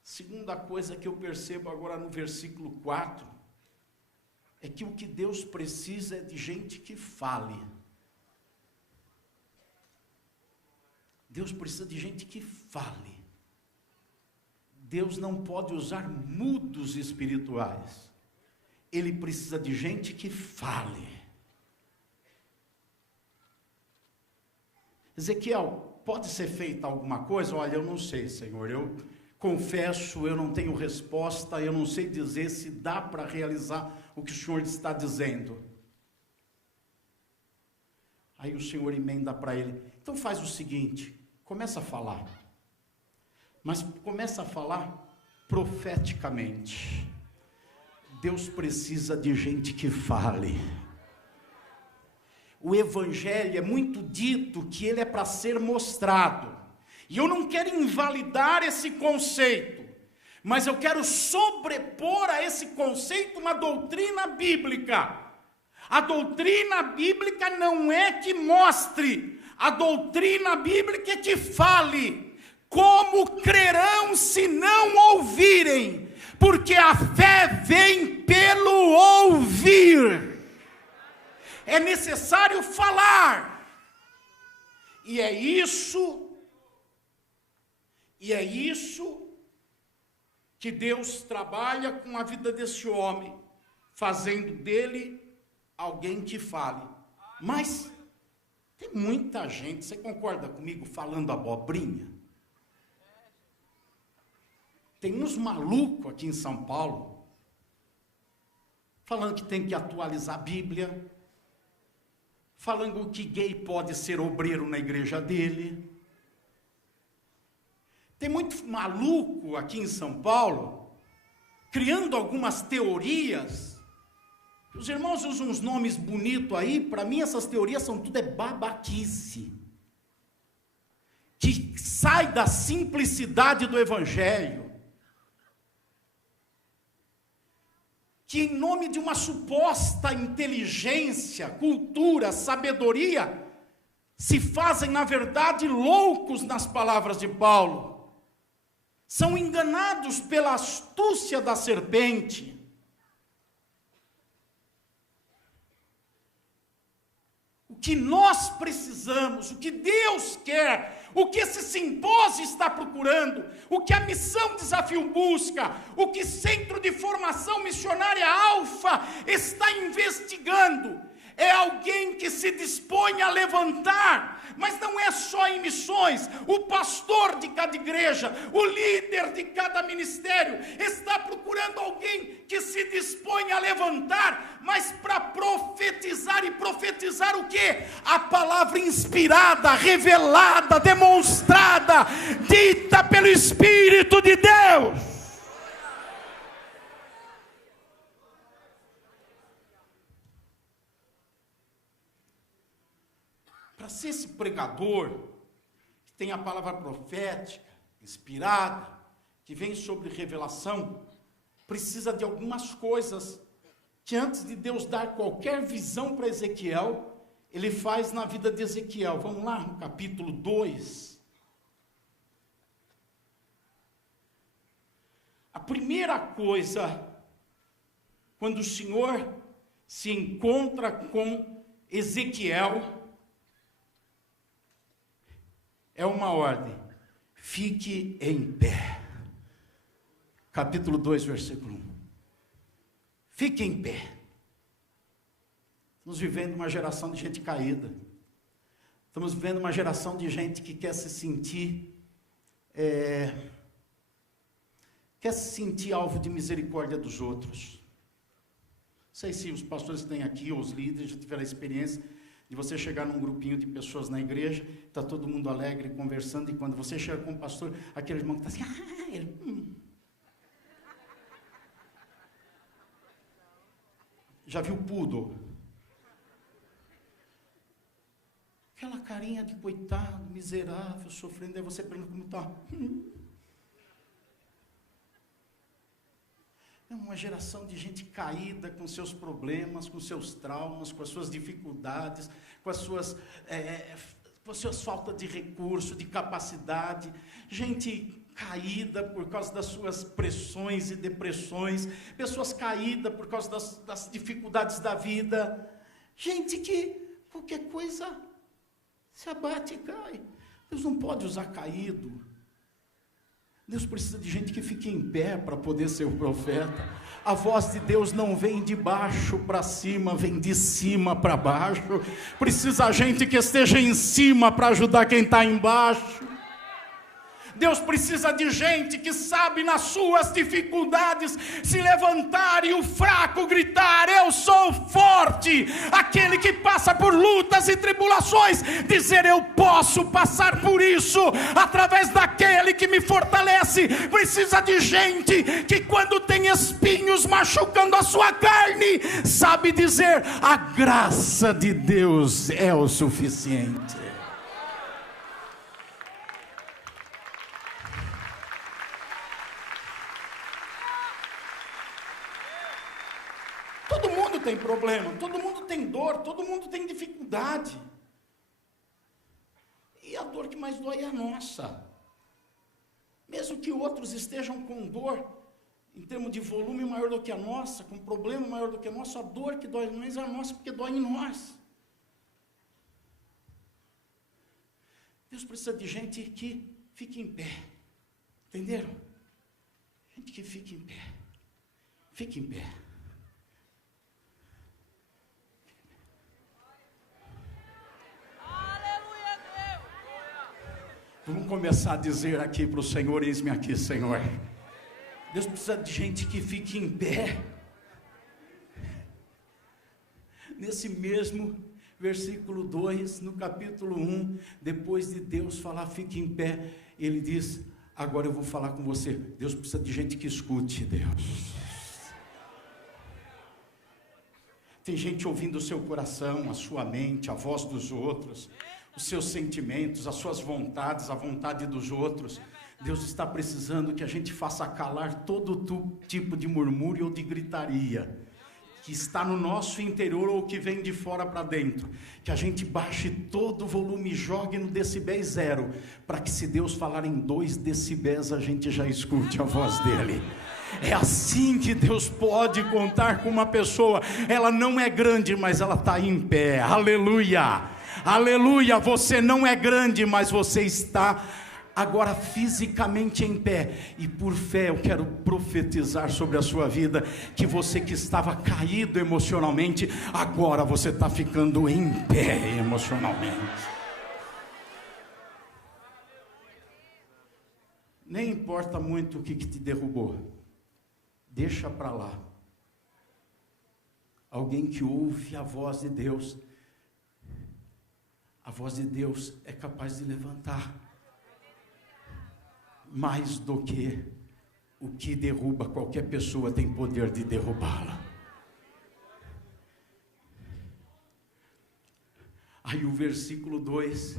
Segunda coisa que eu percebo agora no versículo 4, é que o que Deus precisa é de gente que fale. Deus precisa de gente que fale. Deus não pode usar mudos espirituais. Ele precisa de gente que fale. Ezequiel, pode ser feita alguma coisa? Olha, eu não sei, Senhor, eu confesso, eu não tenho resposta, eu não sei dizer se dá para realizar o que o Senhor está dizendo. Aí o Senhor emenda para ele: então faz o seguinte, começa a falar, mas começa a falar profeticamente. Deus precisa de gente que fale. O evangelho é muito dito que ele é para ser mostrado, e eu não quero invalidar esse conceito, mas eu quero sobrepor a esse conceito uma doutrina bíblica. A doutrina bíblica não é que mostre, a doutrina bíblica é que fale. Como crerão se não ouvirem? Porque a fé vem pelo ouvir. É necessário falar. E é isso que Deus trabalha com a vida desse homem, fazendo dele alguém que fale. Mas tem muita gente, você concorda comigo, falando abobrinha? Tem uns malucos aqui em São Paulo, falando que tem que atualizar a Bíblia, falando que gay pode ser obreiro na igreja dele. Tem muito maluco aqui em São Paulo, criando algumas teorias. Os irmãos usam uns nomes bonitos aí, para mim essas teorias são tudo babaquice, que sai da simplicidade do evangelho, que em nome de uma suposta inteligência, cultura, sabedoria, se fazem na verdade loucos nas palavras de Paulo, são enganados pela astúcia da serpente. O que nós precisamos, o que Deus quer, o que esse simpósio está procurando, o que a Missão Desafio busca, o que Centro de Formação Missionária Alfa está investigando, é alguém que se dispõe a levantar, mas não é só em missões. O pastor de cada igreja, o líder de cada ministério, está procurando alguém que se dispõe a levantar, mas para profetizar. E profetizar o quê? A palavra inspirada, revelada, demonstrada, dita pelo Espírito de Deus. Para ser esse pregador, que tem a palavra profética, inspirada, que vem sobre revelação, precisa de algumas coisas, que antes de Deus dar qualquer visão para Ezequiel, ele faz na vida de Ezequiel. Vamos lá, no capítulo 2. A primeira coisa, quando o Senhor se encontra com Ezequiel, é uma ordem: fique em pé. Capítulo 2, versículo 1. Fique em pé. Estamos vivendo uma geração de gente caída. Estamos vivendo uma geração de gente que quer se sentir alvo de misericórdia dos outros. Não sei se os pastores que têm aqui, ou os líderes, já tiveram a experiência de você chegar num grupinho de pessoas na igreja, está todo mundo alegre, conversando, e quando você chega com o pastor, aquele irmão que está assim, Já viu poodle? Aquela carinha de coitado, miserável, sofrendo, aí você pergunta como está. É uma geração de gente caída, com seus problemas, com seus traumas, com as suas dificuldades, com as suas faltas de recurso, de capacidade. Gente caída por causa das suas pressões e depressões. Pessoas caídas por causa das dificuldades da vida. Gente que qualquer coisa se abate e cai. Deus não pode usar caído. Deus precisa de gente que fique em pé para poder ser o profeta. A voz de Deus não vem de baixo para cima, vem de cima para baixo. Precisa gente que esteja em cima para ajudar quem está embaixo. Deus precisa de gente que sabe nas suas dificuldades se levantar e o fraco gritar: eu sou forte. Aquele que passa por lutas e tribulações dizer: eu posso passar por isso através daquele que me fortalece. Precisa de gente que, quando tem espinhos machucando a sua carne, sabe dizer: a graça de Deus é o suficiente. Todo mundo tem problema, todo mundo tem dor, todo mundo tem dificuldade. E a dor que mais dói é a nossa. Mesmo que outros estejam com dor, em termos de volume maior do que a nossa, com problema maior do que a nossa, a dor que dói mais é a nossa, porque dói em nós. Deus precisa de gente que fique em pé. Entenderam? Gente que fique em pé. Fique em pé. Vamos começar a dizer aqui para o Senhor: eis-me aqui, Senhor. Deus precisa de gente que fique em pé. Nesse mesmo versículo 2, no capítulo 1, depois de Deus falar fique em pé, Ele diz: agora eu vou falar com você. Deus precisa de gente que escute Deus. Tem gente ouvindo o seu coração, a sua mente, a voz dos outros, os seus sentimentos, as suas vontades, a vontade dos outros. Deus está precisando que a gente faça calar todo tipo de murmúrio ou de gritaria que está no nosso interior ou que vem de fora para dentro. Que a gente baixe todo o volume e jogue no decibéis 0, para que, se Deus falar em 2 decibéis, a gente já escute a voz dele. É assim que Deus pode contar com uma pessoa. Ela não é grande, mas ela está em pé. Aleluia! Aleluia, você não é grande, mas você está agora fisicamente em pé. E por fé eu quero profetizar sobre a sua vida, que você que estava caído emocionalmente, agora você está ficando em pé emocionalmente. Nem importa muito o que te derrubou, deixa para lá. Alguém que ouve a voz de Deus, a voz de Deus é capaz de levantar mais do que o que derruba qualquer pessoa tem poder de derrubá-la. Aí o versículo 2,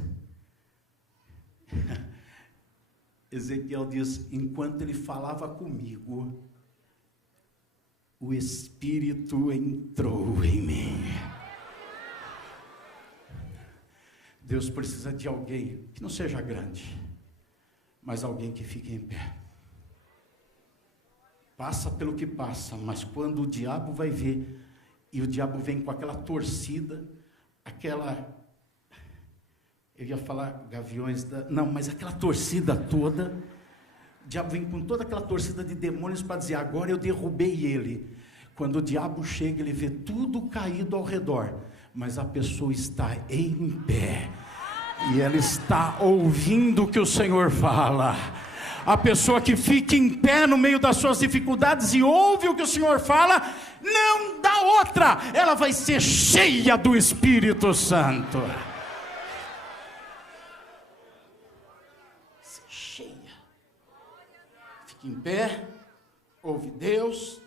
Ezequiel diz: enquanto ele falava comigo, o Espírito entrou em mim. Deus precisa de alguém que não seja grande, mas alguém que fique em pé. Passa pelo que passa, mas quando o diabo vai ver, e o diabo vem com aquela torcida, eu ia falar gaviões, mas aquela torcida toda, o diabo vem com toda aquela torcida de demônios para dizer: agora eu derrubei ele. Quando o diabo chega, ele vê tudo caído ao redor, mas a pessoa está em pé, e ela está ouvindo o que o Senhor fala. A pessoa que fica em pé no meio das suas dificuldades e ouve o que o Senhor fala, não dá outra, ela vai ser cheia do Espírito Santo. Ser cheia. Fica em pé, ouve Deus,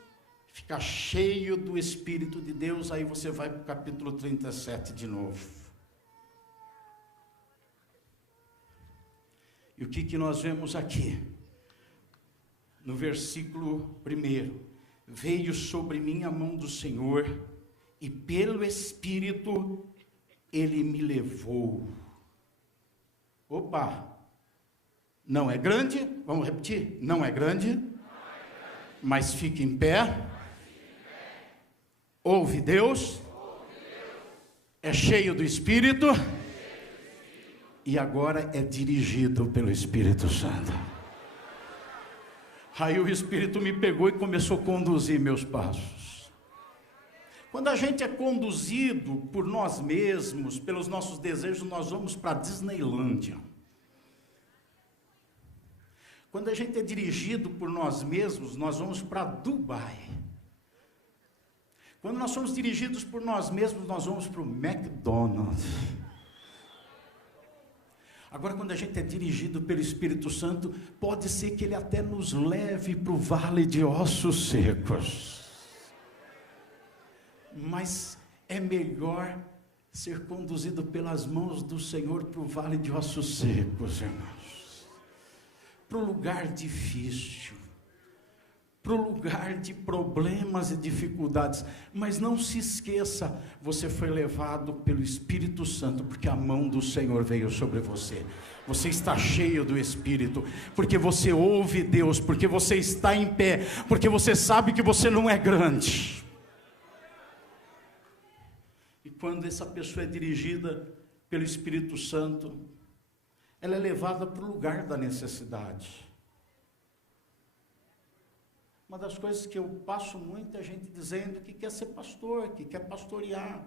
fica cheio do Espírito de Deus. Aí você vai para o capítulo 37 de novo. E o que nós vemos aqui? No versículo 1: veio sobre mim a mão do Senhor, e pelo Espírito Ele me levou. Opa! Não é grande? Vamos repetir? Não é grande, mas fica em pé. Ouve Deus. É cheio do Espírito. E agora é dirigido pelo Espírito Santo. Aí o Espírito me pegou e começou a conduzir meus passos. Quando a gente é conduzido por nós mesmos, pelos nossos desejos, nós vamos para a Disneylândia. Quando a gente é dirigido por nós mesmos, nós vamos para Dubai. Quando nós somos dirigidos por nós mesmos, nós vamos para o McDonald's. Agora, quando a gente é dirigido pelo Espírito Santo, pode ser que Ele até nos leve para o vale de ossos secos. Mas é melhor ser conduzido pelas mãos do Senhor para o vale de ossos secos, irmãos. Para o lugar difícil, para o lugar de problemas e dificuldades. Mas não se esqueça, você foi levado pelo Espírito Santo, porque a mão do Senhor veio sobre você. Você está cheio do Espírito, porque você ouve Deus, porque você está em pé, porque você sabe que você não é grande. E quando essa pessoa é dirigida pelo Espírito Santo, ela é levada para o lugar da necessidade. Uma das coisas que eu passo muito é a gente dizendo que quer ser pastor, que quer pastorear.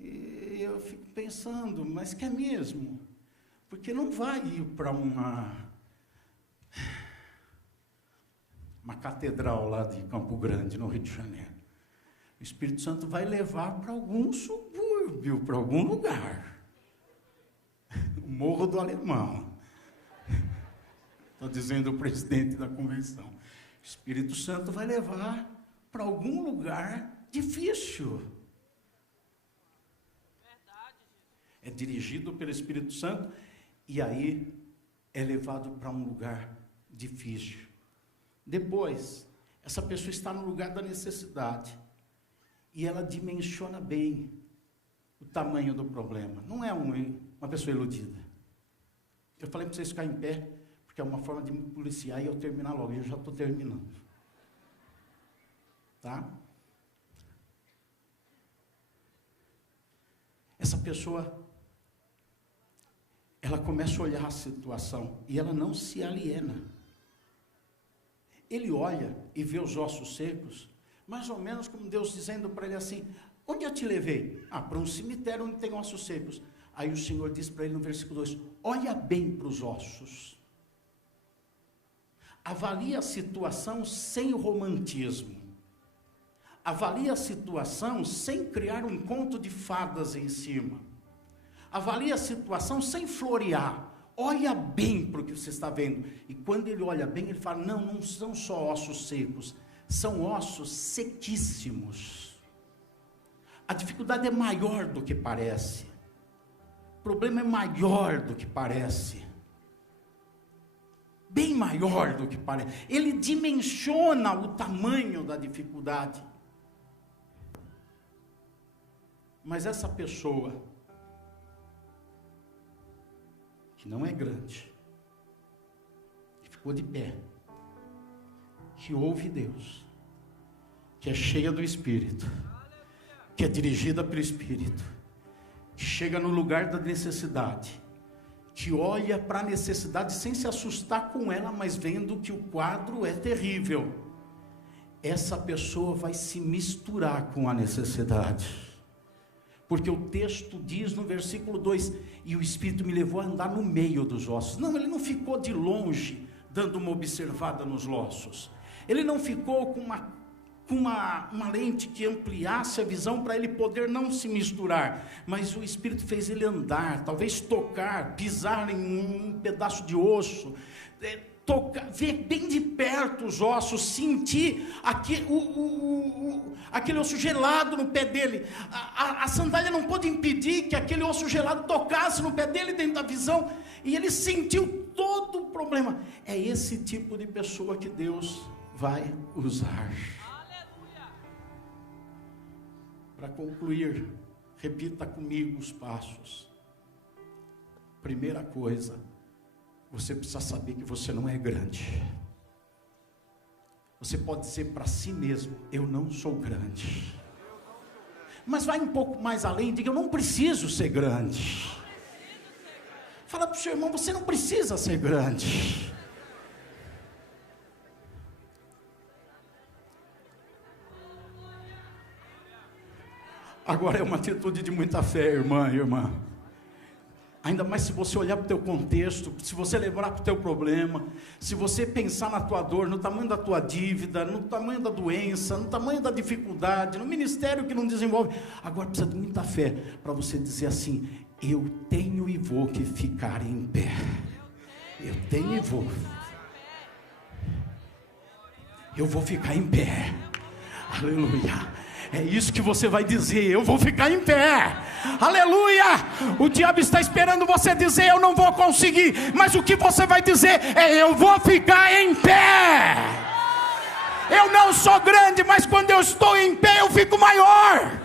E eu fico pensando, mas quer mesmo? Porque não vai ir para uma catedral lá de Campo Grande, no Rio de Janeiro. O Espírito Santo vai levar para algum subúrbio, para algum lugar. O Morro do Alemão. Estou dizendo o presidente da convenção. O Espírito Santo vai levar para algum lugar difícil. É dirigido pelo Espírito Santo e aí é levado para um lugar difícil. Depois, essa pessoa está no lugar da necessidade e ela dimensiona bem o tamanho do problema. Não é uma pessoa iludida. Eu falei para vocês ficarem em pé, porque é uma forma de me policiar e eu terminar logo. Eu já estou terminando. Tá? Essa pessoa, ela começa a olhar a situação e ela não se aliena. Ele olha e vê os ossos secos, mais ou menos como Deus dizendo para ele assim: onde eu te levei? Para um cemitério onde tem ossos secos. Aí o Senhor diz para ele no versículo 2: olha bem para os ossos. Avalie a situação sem romantismo. Avalie a situação sem criar um conto de fadas em cima. Avalie a situação sem florear. Olha bem para o que você está vendo. E quando ele olha bem, ele fala: não são só ossos secos, são ossos sequíssimos. A dificuldade é maior do que parece. O problema é maior do que parece. Bem maior do que parece. Ele dimensiona o tamanho da dificuldade. Mas essa pessoa, que não é grande, que ficou de pé, que ouve Deus, que é cheia do Espírito, que é dirigida pelo Espírito, que chega no lugar da necessidade, que olha para a necessidade sem se assustar com ela, mas vendo que o quadro é terrível, essa pessoa vai se misturar com a necessidade, Porque o texto diz no versículo 2, e o Espírito me levou a andar no meio dos ossos. Não, ele não ficou de longe, dando uma observada nos ossos. Ele não ficou com uma lente que ampliasse a visão para ele poder não se misturar. Mas o Espírito fez ele andar, talvez tocar, pisar em um pedaço de osso, ver bem de perto os ossos, sentir aquele osso gelado no pé dele. A sandália não pôde impedir que aquele osso gelado tocasse no pé dele dentro da visão, e ele sentiu todo o problema. É esse tipo de pessoa que Deus vai usar. Para concluir, repita comigo os passos. Primeira coisa, você precisa saber que você não é grande. Você pode dizer para si mesmo: eu não sou grande. Mas vai um pouco mais além, diga: eu não preciso ser grande. Fala para o seu irmão: você não precisa ser grande. Agora é uma atitude de muita fé, irmã. Ainda mais se você olhar para o teu contexto, se você lembrar para o teu problema, se você pensar na tua dor, no tamanho da tua dívida, no tamanho da doença, no tamanho da dificuldade, no ministério que não desenvolve. Agora precisa de muita fé para você dizer assim: eu tenho e vou que ficar em pé. Eu tenho e vou. Eu vou ficar em pé. Aleluia. É isso que você vai dizer: eu vou ficar em pé. Aleluia. O diabo está esperando você dizer: eu não vou conseguir. Mas o que você vai dizer é: eu vou ficar em pé. Eu não sou grande, mas quando eu estou em pé eu fico maior.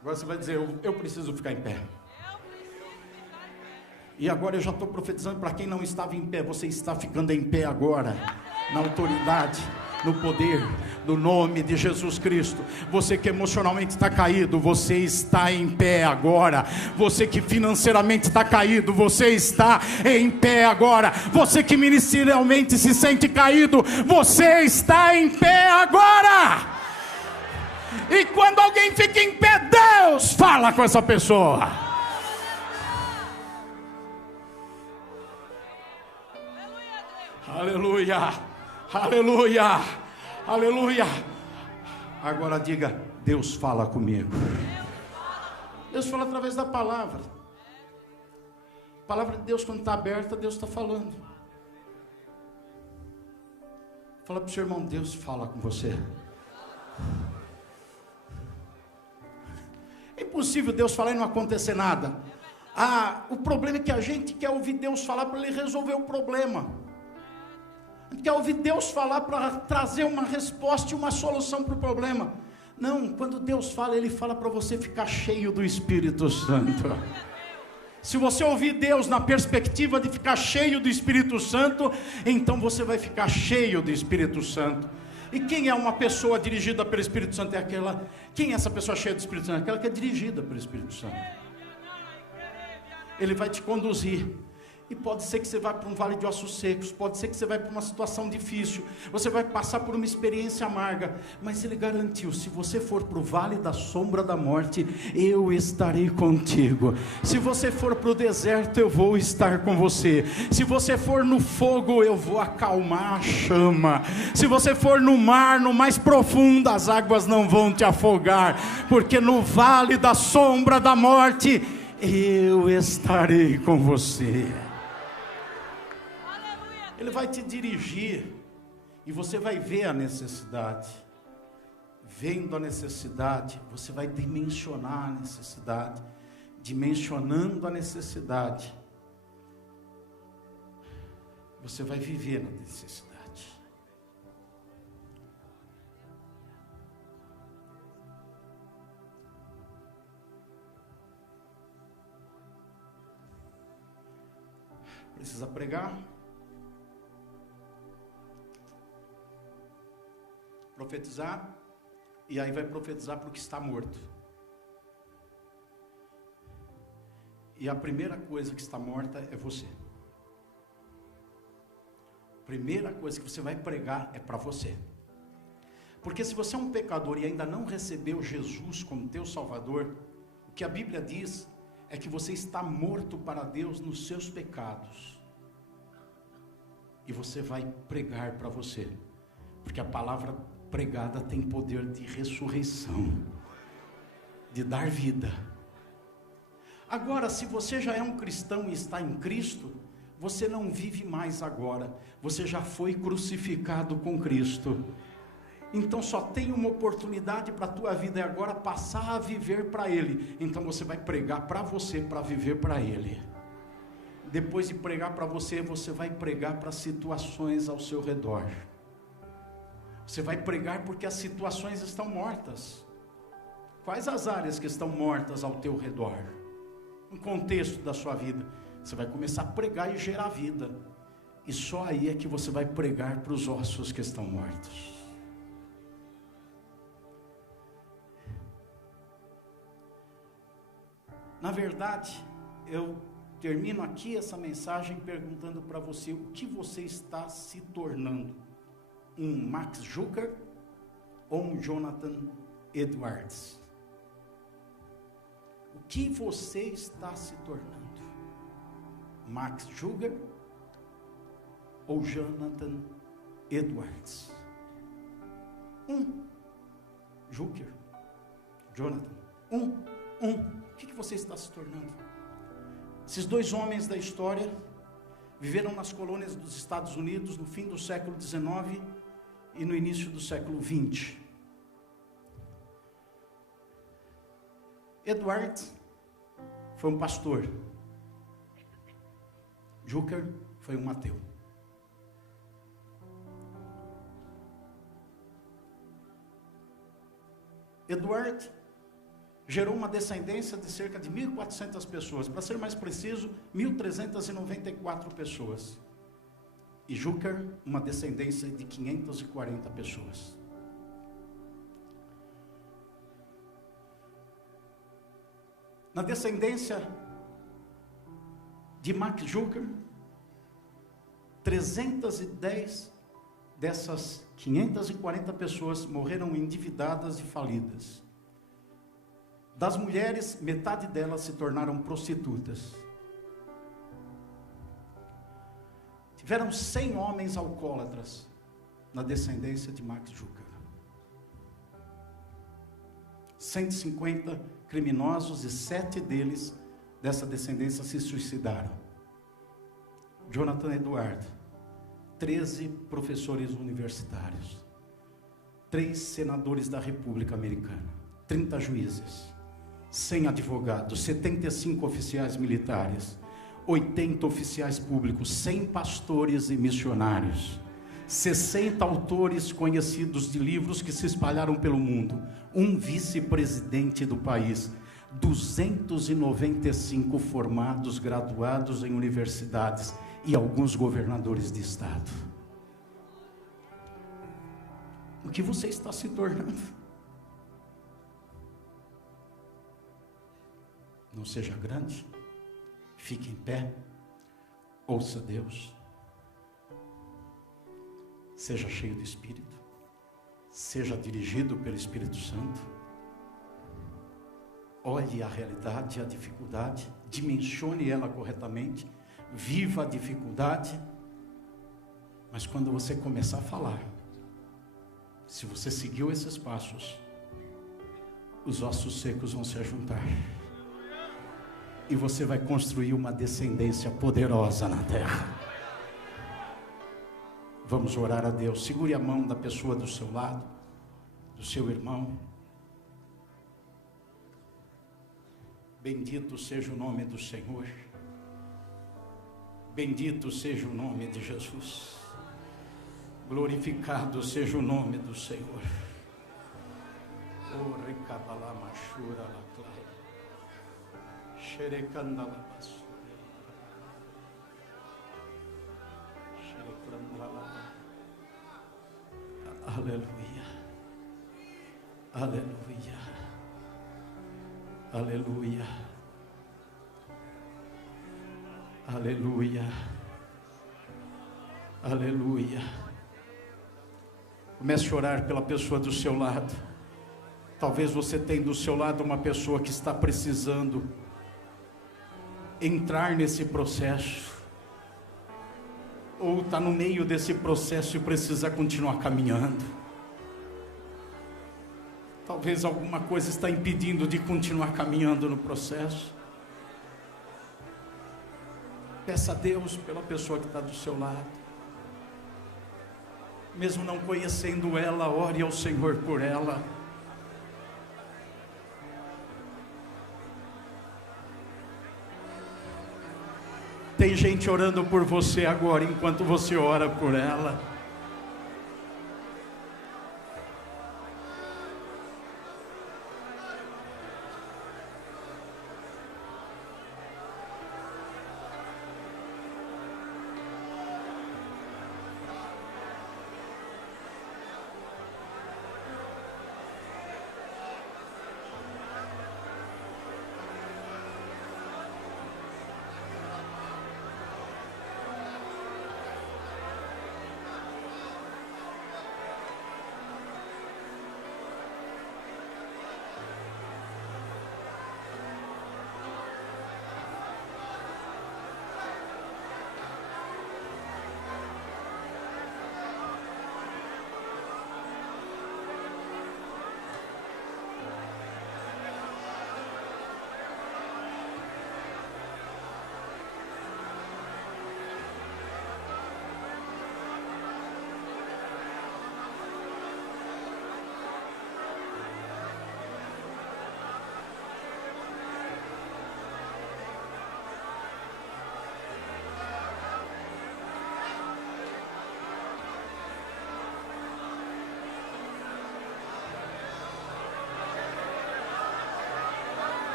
Agora você vai dizer: eu preciso ficar em pé. E agora eu já estou profetizando para quem não estava em pé: você está ficando em pé agora, na autoridade, no poder do nome de Jesus Cristo. Você que emocionalmente está caído, você está em pé agora. Você que financeiramente está caído, você está em pé agora. Você que ministerialmente se sente caído, você está em pé agora. E quando alguém fica em pé, Deus fala com essa pessoa. Aleluia, aleluia, aleluia. Agora diga: Deus fala comigo. Deus fala através da palavra. A palavra de Deus, quando está aberta, Deus está falando. Fala para o seu irmão: Deus fala com você. É impossível Deus falar e não acontecer nada. O problema é que a gente quer ouvir Deus falar para Ele resolver o problema. Quer ouvir Deus falar para trazer uma resposta e uma solução para o problema. Não, quando Deus fala, Ele fala para você ficar cheio do Espírito Santo. Se você ouvir Deus na perspectiva de ficar cheio do Espírito Santo, então você vai ficar cheio do Espírito Santo. E quem é uma pessoa dirigida pelo Espírito Santo? É aquela. Quem é essa pessoa cheia do Espírito Santo? Aquela que é dirigida pelo Espírito Santo. Ele vai te conduzir. E pode ser que você vá para um vale de ossos secos, pode ser que você vá para uma situação difícil, você vai passar por uma experiência amarga, mas Ele garantiu: se você for para o vale da sombra da morte, eu estarei contigo. Se você for para o deserto, eu vou estar com você. Se você for no fogo, eu vou acalmar a chama. Se você for no mar, no mais profundo, as águas não vão te afogar, porque no vale da sombra da morte, eu estarei com você. Ele vai te dirigir e você vai ver a necessidade. Vendo a necessidade, você vai dimensionar a necessidade. Dimensionando a necessidade, você vai viver na necessidade. Precisa pregar? Profetizar, e aí vai profetizar para o que está morto. E a primeira coisa que está morta é você. Primeira coisa que você vai pregar é para você. Porque se você é um pecador e ainda não recebeu Jesus como teu Salvador, o que a Bíblia diz é que você está morto para Deus nos seus pecados. E você vai pregar para você, porque a palavra pregada tem poder de ressurreição, de dar vida. Agora, se você já é um cristão e está em Cristo, você não vive mais agora, você já foi crucificado com Cristo. Então só tem uma oportunidade para a tua vida, é agora passar a viver para Ele. Então você vai pregar para você, para viver para Ele. Depois de pregar para você, você vai pregar para situações ao seu redor. Você vai pregar porque as situações estão mortas. Quais as áreas que estão mortas ao teu redor? No contexto da sua vida, você vai começar a pregar e gerar vida. E só aí é que você vai pregar para os ossos que estão mortos. Na verdade, eu termino aqui essa mensagem perguntando para você o que você está se tornando. Um Max Juker ou um Jonathan Edwards? O que você está se tornando? Max Juker ou Jonathan Edwards? Juker, Jonathan, o que você está se tornando? Esses dois homens da história viveram nas colônias dos Estados Unidos no fim do século XIX e no início do século XX. Edward foi um pastor. Juker foi um ateu. Edward gerou uma descendência de cerca de 1.400 pessoas, para ser mais preciso, 1.394 pessoas. E Juker, uma descendência de 540 pessoas. Na descendência de Max Juker, 310 dessas 540 pessoas morreram endividadas e falidas. Das mulheres, metade delas se tornaram prostitutas. Tiveram 100 homens alcoólatras na descendência de Max Juker. 150 criminosos e 7 deles dessa descendência se suicidaram. Jonathan Edwards, 13 professores universitários, 3 senadores da República Americana, 30 juízes, 100 advogados, 75 oficiais militares, 80 oficiais públicos, 100 pastores e missionários, 60 autores conhecidos de livros que se espalharam pelo mundo, um vice-presidente do país, 295 formados, graduados em universidades e alguns governadores de estado. O que você está se tornando? Não seja grande, fique em pé, ouça Deus, seja cheio do Espírito, seja dirigido pelo Espírito Santo, olhe a realidade, a dificuldade, dimensione ela corretamente, viva a dificuldade, mas quando você começar a falar, se você seguiu esses passos, os ossos secos vão se juntar. E você vai construir uma descendência poderosa na terra. Vamos orar a Deus. Segure a mão da pessoa do seu lado, do seu irmão. Bendito seja o nome do Senhor. Bendito seja o nome de Jesus. Glorificado seja o nome do Senhor. Oh, recabalamachura laclai. Aleluia, aleluia, aleluia, aleluia, Aleluia. Comece a orar pela pessoa do seu lado. Talvez você tenha do seu lado uma pessoa que está precisando entrar nesse processo, ou está no meio desse processo e precisa continuar caminhando. Talvez alguma coisa está impedindo de continuar caminhando no processo. Peça a Deus pela pessoa que está do seu lado. Mesmo não conhecendo ela, ore ao Senhor por ela. Tem gente orando por você agora, enquanto você ora por ela.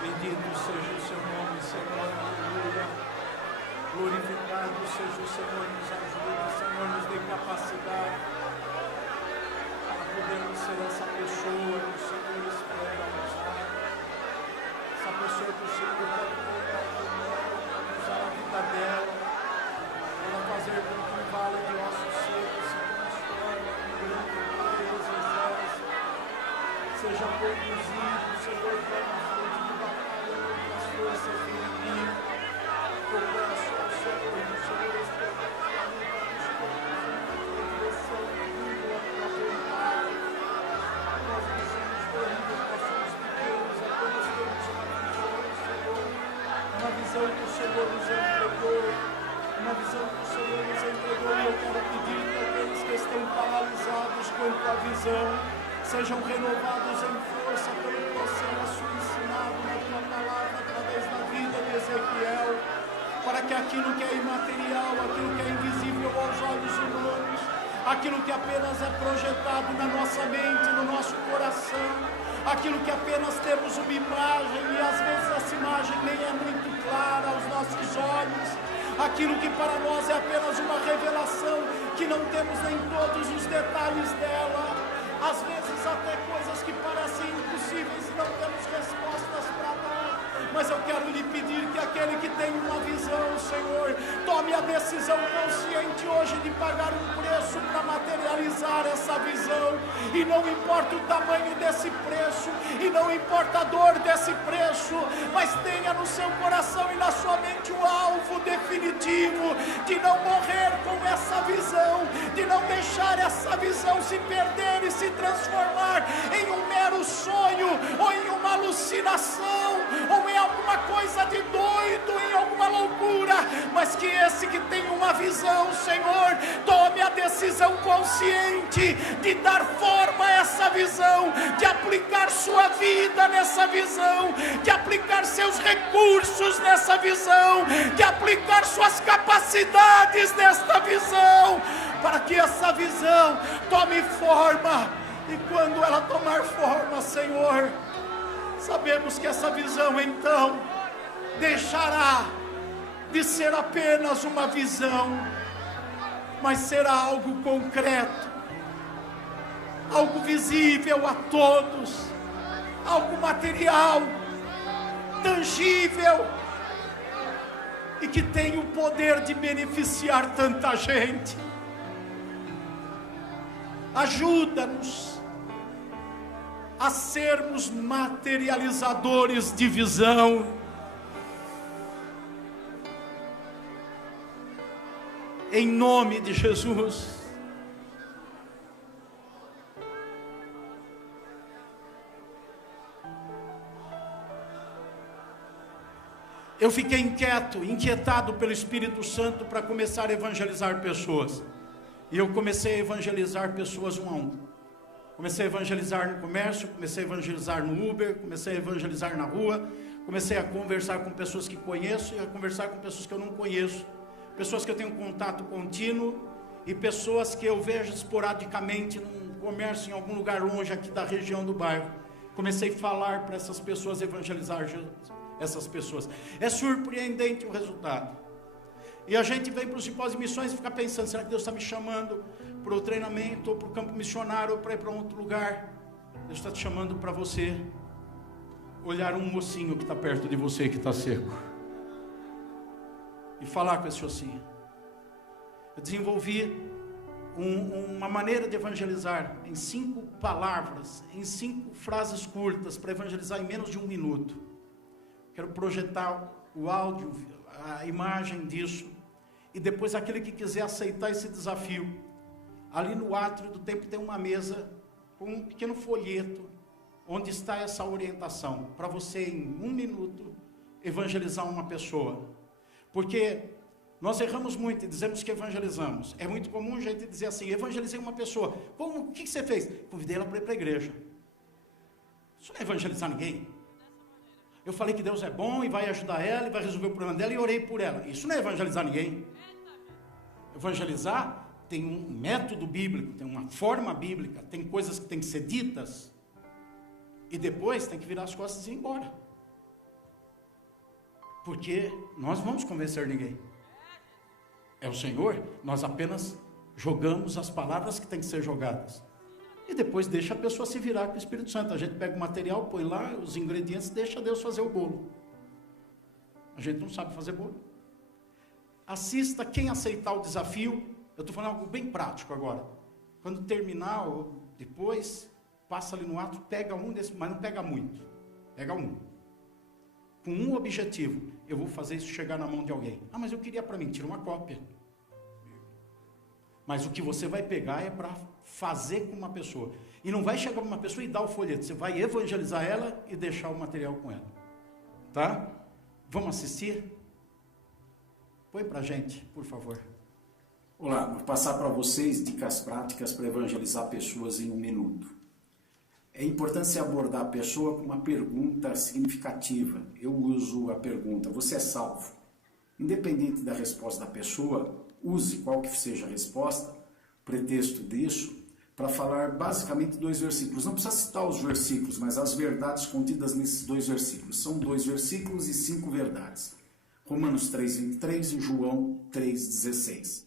Bendito seja o seu nome, Senhor, aleluia. Glorificado seja o Senhor, nos ajude, Senhor, nos dê capacidade para podermos ser essa pessoa que o Senhor espera usar. Essa pessoa que o Senhor pode colocar por ela, usar a vida dela, para fazer com que um vale de ossos secos se transforme em grande riqueza, seja conduzido, Senhor, para uma frente de batalha contra as forças do inimigo. Eu peço ao Senhor, o Senhor esteja aqui para nos conduzir na direção rumo à tua vontade. Nós não somos grandes, nós somos pequenos, apenas temos uma visão, Senhor, uma visão que o Senhor nos entregou, uma visão que o Senhor nos entregou, e eu quero pedir que aqueles que estão paralisados quanto à visão sejam renovados em força pelo processo ensinado na tua palavra através da vida de Ezequiel, para que aquilo que é imaterial, aquilo que é invisível aos olhos humanos, aquilo que apenas é projetado na nossa mente, no nosso coração, aquilo que apenas temos uma imagem e às vezes essa imagem nem é muito clara aos nossos olhos, aquilo que para nós é apenas uma revelação, que não temos nem todos os detalhes dela, às vezes até coisas que parecem impossíveis e não temos respostas para dar, mas eu quero lhe pedir que aquele que tem uma visão, Senhor, tome a decisão consciente hoje de pagar um preço para materializar essa visão, e não importa o tamanho desse preço, e não importa a dor desse preço, mas tenha no seu coração e na sua mente o alvo definitivo, de não morrer com essa visão, de não deixar essa visão se perder e se transformar em um mero sonho, ou em uma alucinação, ou em alguma coisa de doido, em alguma loucura, mas que esse que tem uma visão, Senhor, tome a decisão consciente de dar forma a essa visão, de aplicar sua vida nessa visão, de aplicar seus recursos nessa visão, de aplicar suas capacidades nesta visão, para que essa visão tome forma. E quando ela tomar forma, Senhor, sabemos que essa visão então deixará de ser apenas uma visão, mas será algo concreto, algo visível a todos, algo material, tangível, e que tem o poder de beneficiar tanta gente. Ajuda-nos a sermos materializadores de visão. Em nome de Jesus. Eu fiquei inquietado pelo Espírito Santo para começar a evangelizar pessoas. E eu comecei a evangelizar pessoas um a um. Comecei a evangelizar no comércio, comecei a evangelizar no Uber, comecei a evangelizar na rua, comecei a conversar com pessoas que conheço e a conversar com pessoas que eu não conheço. Pessoas que eu tenho contato contínuo e pessoas que eu vejo esporadicamente num comércio em algum lugar longe aqui da região do bairro. Comecei a falar para essas pessoas, evangelizar essas pessoas. É surpreendente o resultado. E a gente vem para os simpósios de missões e fica pensando, será que Deus está me chamando para o treinamento, ou para o campo missionário, ou para ir para outro lugar? Deus está te chamando para você olhar um mocinho que está perto de você, que está seco, e falar com esse ossinho. Eu desenvolvi uma maneira de evangelizar em 5 palavras, em 5 frases curtas, para evangelizar em menos de 1 minuto. Quero projetar o áudio, a imagem disso, e depois aquele que quiser aceitar esse desafio, ali no átrio do templo tem uma mesa com um pequeno folheto, onde está essa orientação, para você em 1 minuto evangelizar uma pessoa. Porque nós erramos muito e dizemos que evangelizamos. É muito comum a gente dizer assim, evangelizei uma pessoa. Como? O que você fez? Convidei ela para ir para a igreja. Isso não é evangelizar ninguém. Eu falei que Deus é bom e vai ajudar ela e vai resolver o problema dela e orei por ela. Isso não é evangelizar ninguém. Evangelizar tem um método bíblico, tem uma forma bíblica, tem coisas que têm que ser ditas e depois tem que virar as costas e ir embora. Porque nós não vamos convencer ninguém. É o Senhor, nós apenas jogamos as palavras que têm que ser jogadas. E depois deixa a pessoa se virar com o Espírito Santo. A gente pega o material, põe lá os ingredientes, deixa Deus fazer o bolo. A gente não sabe fazer bolo. Assista, quem aceitar o desafio, eu estou falando algo bem prático agora. Quando terminar, ou depois, passa ali no ato, pega um desses, mas não pega muito. Pega um. Com um objetivo, eu vou fazer isso chegar na mão de alguém. Ah, mas eu queria para mim, tira uma cópia. Mas o que você vai pegar é para fazer com uma pessoa. E não vai chegar para uma pessoa e dar o folheto. Você vai evangelizar ela e deixar o material com ela. Tá? Vamos assistir? Põe para a gente, por favor. Olá, vou passar para vocês dicas práticas para evangelizar pessoas em 1 minuto. É importante se abordar a pessoa com uma pergunta significativa. Eu uso a pergunta, você é salvo? Independente da resposta da pessoa, use qual que seja a resposta, pretexto disso, para falar basicamente 2 versículos. Não precisa citar os versículos, mas as verdades contidas nesses 2 versículos. São 2 versículos e 5 verdades. Romanos 3:23 e João 3:16.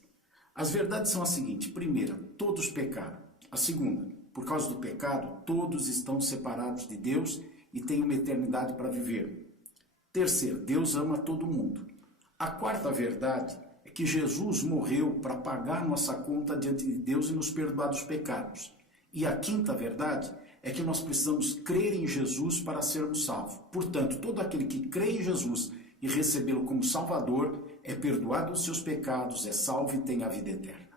As verdades são as seguintes. Primeira, todos pecaram. A segunda, por causa do pecado, todos estão separados de Deus e têm uma eternidade para viver. Terceiro, Deus ama todo mundo. A quarta verdade é que Jesus morreu para pagar nossa conta diante de Deus e nos perdoar dos pecados. E a quinta verdade é que nós precisamos crer em Jesus para sermos salvos. Portanto, todo aquele que crê em Jesus e recebê-lo como Salvador é perdoado dos seus pecados, é salvo e tem a vida eterna.